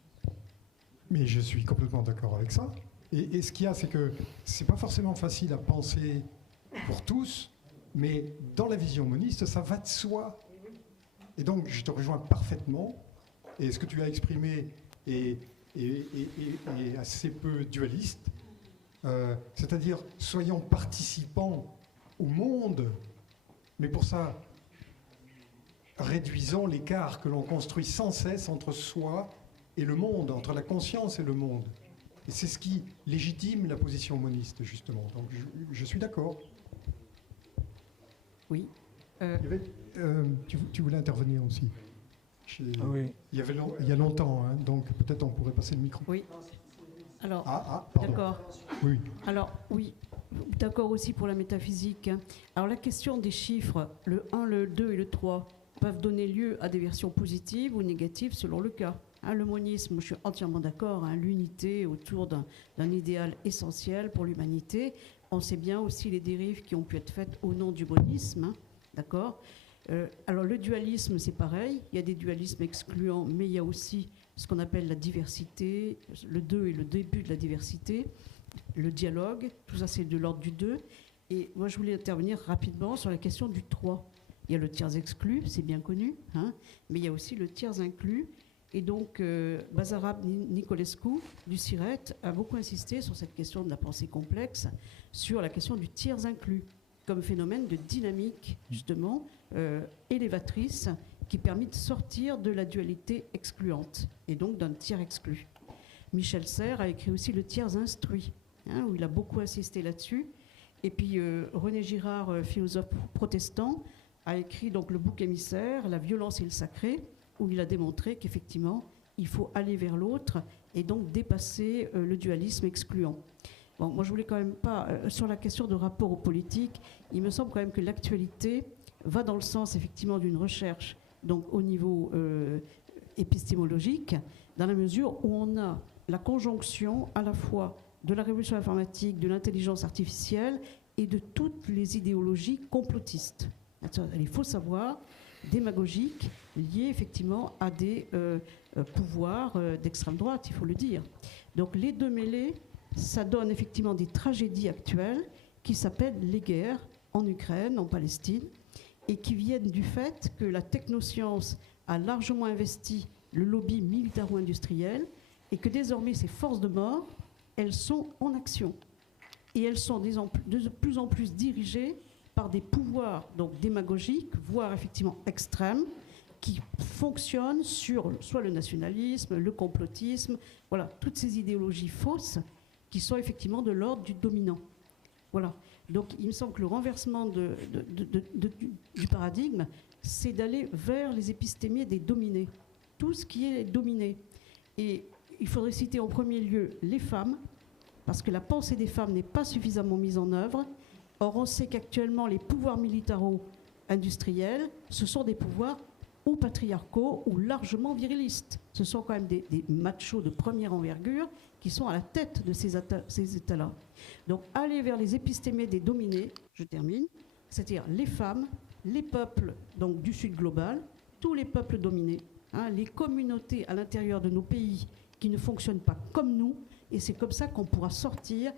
Mais je suis complètement d'accord avec ça. Et ce qu'il y a, c'est que c'est pas forcément facile à penser pour tous, mais dans la vision moniste, ça va de soi. Et donc, je te rejoins parfaitement. Et ce que tu as exprimé est assez peu dualiste. C'est-à-dire, soyons participants au monde, mais pour ça, réduisons l'écart que l'on construit sans cesse entre soi et le monde, entre la conscience et le monde. Et c'est ce qui légitime la position moniste, justement. Donc je suis d'accord. Oui. Tu voulais intervenir aussi. Oui. Il y a longtemps, hein, donc peut-être on pourrait passer le micro. Oui. Alors, pardon. d'accord. Oui. Alors, oui, d'accord aussi pour la métaphysique. Alors, la question des chiffres, le 1, le 2 et le 3, peuvent donner lieu à des versions positives ou négatives selon le cas. Le monisme, je suis entièrement d'accord, l'unité autour d'un idéal essentiel pour l'humanité. On sait bien aussi les dérives qui ont pu être faites au nom du monisme, d'accord. Alors le dualisme, c'est pareil, il y a des dualismes excluants, mais il y a aussi ce qu'on appelle la diversité, le 2 est le début de la diversité, le dialogue, tout ça c'est de l'ordre du 2. Et moi je voulais intervenir rapidement sur la question du 3. Il y a le tiers exclu, c'est bien connu, mais il y a aussi le tiers inclus. Et donc, Basarab Nicolescu, du CIRET, a beaucoup insisté sur cette question de la pensée complexe, sur la question du tiers inclus, comme phénomène de dynamique, justement, élévatrice, qui permet de sortir de la dualité excluante, et donc d'un tiers exclu. Michel Serres a écrit aussi le tiers instruit, où il a beaucoup insisté là-dessus. Et puis, René Girard, philosophe protestant, a écrit donc le bouc émissaire, La violence et le sacré, où il a démontré qu'effectivement, il faut aller vers l'autre et donc dépasser le dualisme excluant. Bon, moi, je voulais quand même pas... sur la question de rapport aux politiques, il me semble quand même que l'actualité va dans le sens, effectivement, d'une recherche donc, au niveau épistémologique, dans la mesure où on a la conjonction à la fois de la révolution informatique, de l'intelligence artificielle et de toutes les idéologies complotistes. Il faut savoir, démagogiques, liés effectivement à des pouvoirs d'extrême droite, il faut le dire. Donc les deux mêlés, ça donne effectivement des tragédies actuelles qui s'appellent les guerres en Ukraine, en Palestine, et qui viennent du fait que la technoscience a largement investi le lobby militaro-industriel et que désormais ces forces de mort, elles sont en action. Et elles sont de plus en plus dirigées par des pouvoirs donc démagogiques, voire effectivement extrêmes, qui fonctionnent sur soit le nationalisme, le complotisme, voilà, toutes ces idéologies fausses qui sont effectivement de l'ordre du dominant. Voilà. Donc il me semble que le renversement du paradigme, c'est d'aller vers les épistémies des dominés, tout ce qui est dominé. Et il faudrait citer en premier lieu les femmes, parce que la pensée des femmes n'est pas suffisamment mise en œuvre. Or, on sait qu'actuellement, les pouvoirs militaro-industriels, ce sont des pouvoirs ou patriarcaux ou largement virilistes. Ce sont quand même des machos de première envergure qui sont à la tête de ces États-là. Donc, aller vers les épistémés des dominés, je termine, c'est-à-dire les femmes, les peuples donc, du Sud global, tous les peuples dominés, les communautés à l'intérieur de nos pays qui ne fonctionnent pas comme nous, et c'est comme ça qu'on pourra sortir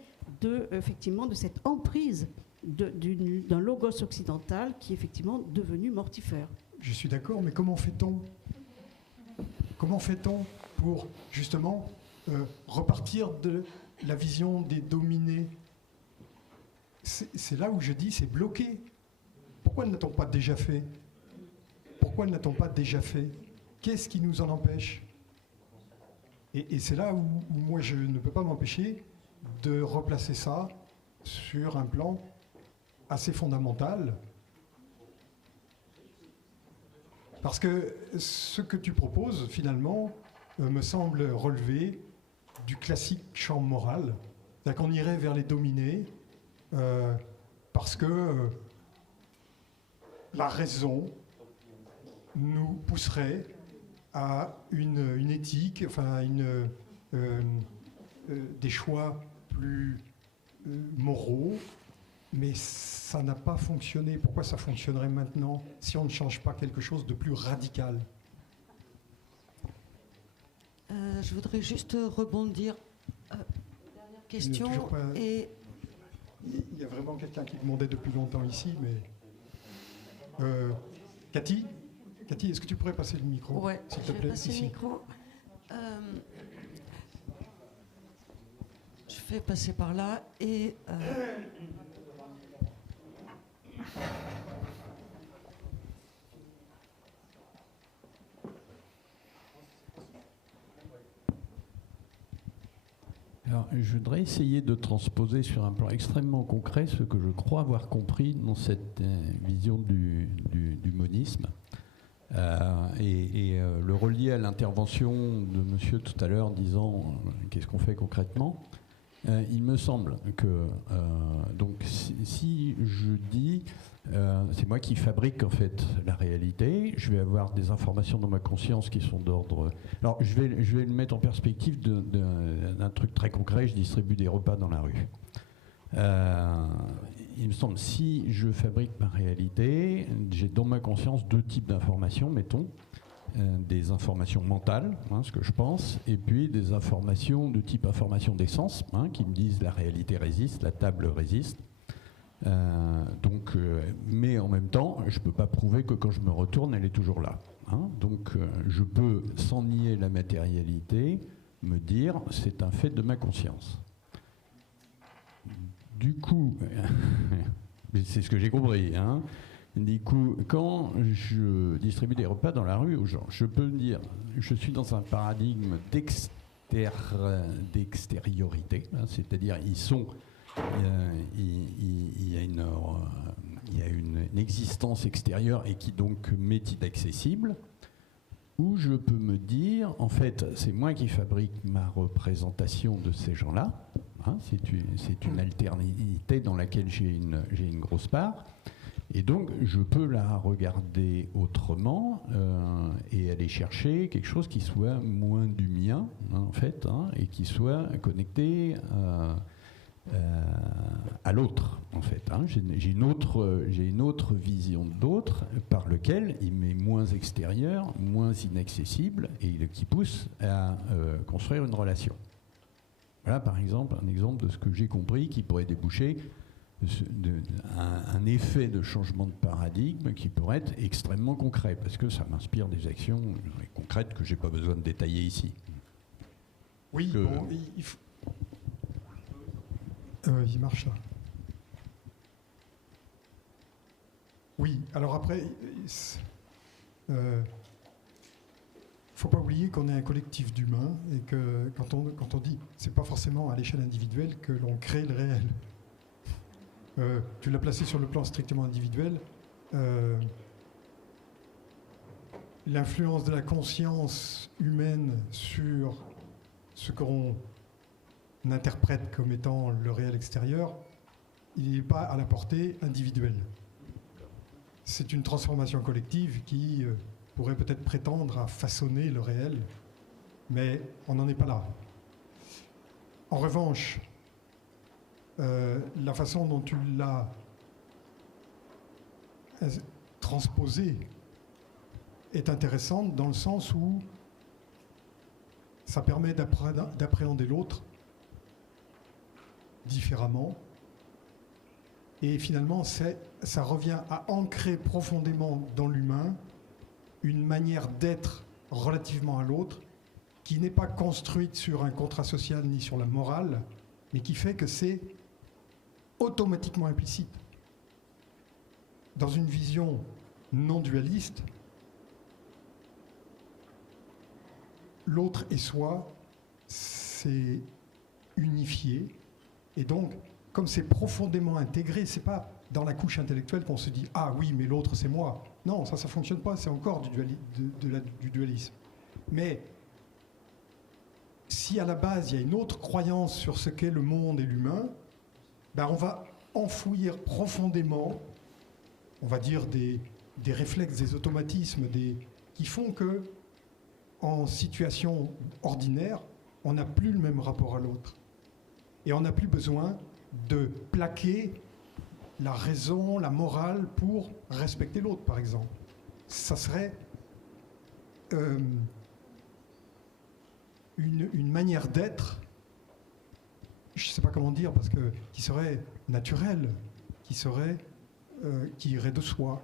effectivement, de cette emprise d'un logos occidental qui est effectivement devenu mortifère. Je suis d'accord, mais comment fait-on pour justement repartir de la vision des dominés? C'est là où je dis c'est bloqué. Pourquoi ne l'a-t-on pas déjà fait? Pourquoi ne l'a-t-on pas déjà fait? Qu'est-ce qui nous en empêche? Et c'est là où moi je ne peux pas m'empêcher de replacer ça sur un plan assez fondamental. Parce que ce que tu proposes, finalement, me semble relever du classique champ moral. C'est-à-dire qu'on irait vers les dominés parce que la raison nous pousserait à une éthique, enfin des choix plus moraux, mais ça n'a pas fonctionné. Pourquoi ça fonctionnerait maintenant si on ne change pas quelque chose de plus radical? Je voudrais juste rebondir. Dernière question. Et il y a vraiment quelqu'un qui demandait depuis longtemps ici, mais Cathy, est-ce que tu pourrais passer le micro, ouais, s'il te je vais plaît, passer ici. le micro. Je vais passer par là et. Alors, je voudrais essayer de transposer sur un plan extrêmement concret ce que je crois avoir compris dans cette vision du monisme et le relier à l'intervention de monsieur tout à l'heure disant qu'est-ce qu'on fait concrètement. Il me semble que donc si je dis c'est moi qui fabrique en fait la réalité, je vais avoir des informations dans ma conscience qui sont d'ordre. Alors je vais le mettre en perspective d'un truc très concret. Je distribue des repas dans la rue. Il me semble si je fabrique ma réalité, j'ai dans ma conscience deux types d'informations, mettons. Des informations mentales, ce que je pense, et puis des informations de type information d'essence, qui me disent la réalité résiste, la table résiste. Mais en même temps, je ne peux pas prouver que quand je me retourne, elle est toujours là. Donc je peux, sans nier la matérialité, me dire c'est un fait de ma conscience. Du coup, c'est ce que j'ai compris, Du coup, quand je distribue des repas dans la rue aux gens, je peux me dire, je suis dans un paradigme d'extériorité, c'est-à-dire il y a une existence extérieure et qui donc m'est inaccessible, ou je peux me dire, en fait, c'est moi qui fabrique ma représentation de ces gens-là, c'est une alternité dans laquelle j'ai une grosse part. Et donc, je peux la regarder autrement et aller chercher quelque chose qui soit moins du mien, en fait, et qui soit connecté à l'autre, en fait. J'ai une autre vision de l'autre par lequel il m'est moins extérieur, moins inaccessible, et qui pousse à construire une relation. Voilà, par exemple, un exemple de ce que j'ai compris qui pourrait déboucher un effet de changement de paradigme qui pourrait être extrêmement concret, parce que ça m'inspire des actions concrètes que je n'ai pas besoin de détailler ici. Oui, bon, il marche là. Oui, alors après, il ne faut pas oublier qu'on est un collectif d'humains et que quand on dit, c'est pas forcément à l'échelle individuelle que l'on crée le réel. Tu l'as placé sur le plan strictement individuel. L'influence de la conscience humaine sur ce qu'on interprète comme étant le réel extérieur, il n'est pas à la portée individuelle. C'est une transformation collective qui pourrait peut-être prétendre à façonner le réel, mais on n'en est pas là. En revanche, la façon dont tu l'as transposé est intéressante dans le sens où ça permet d'appréhender l'autre différemment et finalement ça revient à ancrer profondément dans l'humain une manière d'être relativement à l'autre qui n'est pas construite sur un contrat social ni sur la morale, mais qui fait que c'est automatiquement implicite. Dans une vision non dualiste, l'autre et soi, c'est unifié. Et donc, comme c'est profondément intégré, c'est pas dans la couche intellectuelle qu'on se dit « Ah oui, mais l'autre, c'est moi ». Non, ça fonctionne pas, c'est encore du dualisme. Mais si à la base, il y a une autre croyance sur ce qu'est le monde et l'humain, ben on va enfouir profondément, on va dire, des réflexes, des automatismes, qui font que, en situation ordinaire, on n'a plus le même rapport à l'autre. Et on n'a plus besoin de plaquer la raison, la morale pour respecter l'autre, par exemple. Ça serait une manière d'être, je ne sais pas comment dire, parce que qui serait naturelle, qui irait de soi.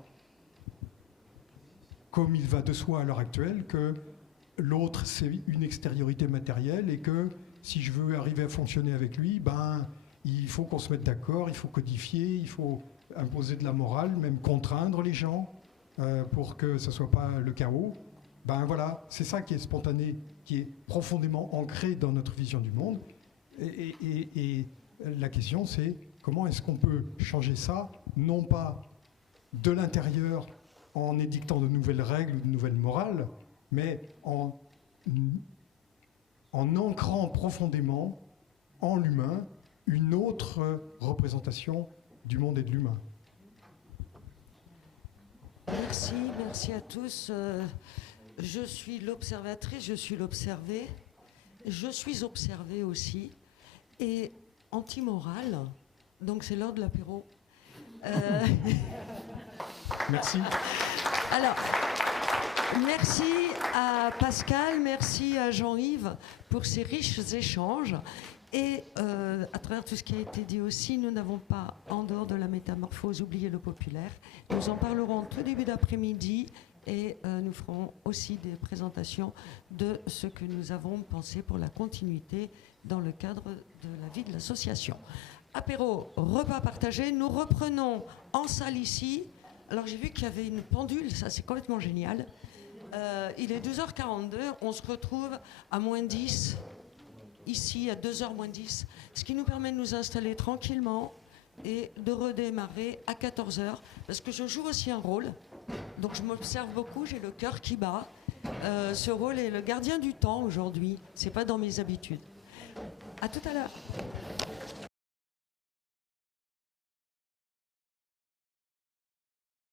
Comme il va de soi à l'heure actuelle que l'autre, c'est une extériorité matérielle et que si je veux arriver à fonctionner avec lui, il faut qu'on se mette d'accord, il faut codifier, il faut imposer de la morale, même contraindre les gens pour que ce ne soit pas le chaos. Voilà, c'est ça qui est spontané, qui est profondément ancré dans notre vision du monde. Et la question, c'est comment est-ce qu'on peut changer ça, non pas de l'intérieur en édictant de nouvelles règles ou de nouvelles morales, mais en ancrant profondément en l'humain une autre représentation du monde et de l'humain. Merci à tous. Je suis l'observatrice, je suis l'observé, je suis observée aussi, et anti-morale, donc c'est l'heure de l'apéro. Merci. Alors, merci à Pascal, merci à Jean-Yves pour ces riches échanges. Et à travers tout ce qui a été dit aussi, nous n'avons pas, en dehors de la métamorphose, oublié le populaire. Nous en parlerons tout début d'après-midi et nous ferons aussi des présentations de ce que nous avons pensé pour la continuité dans le cadre de la vie de l'association. Apéro, repas partagé, nous reprenons en salle ici. Alors j'ai vu qu'il y avait une pendule, ça c'est complètement génial. Il est 12h42, on se retrouve à moins 10, ici à 2h moins 10, ce qui nous permet de nous installer tranquillement et de redémarrer à 14h, parce que je joue aussi un rôle, donc je m'observe beaucoup, j'ai le cœur qui bat. Ce rôle est le gardien du temps aujourd'hui, c'est pas dans mes habitudes. À tout à l'heure.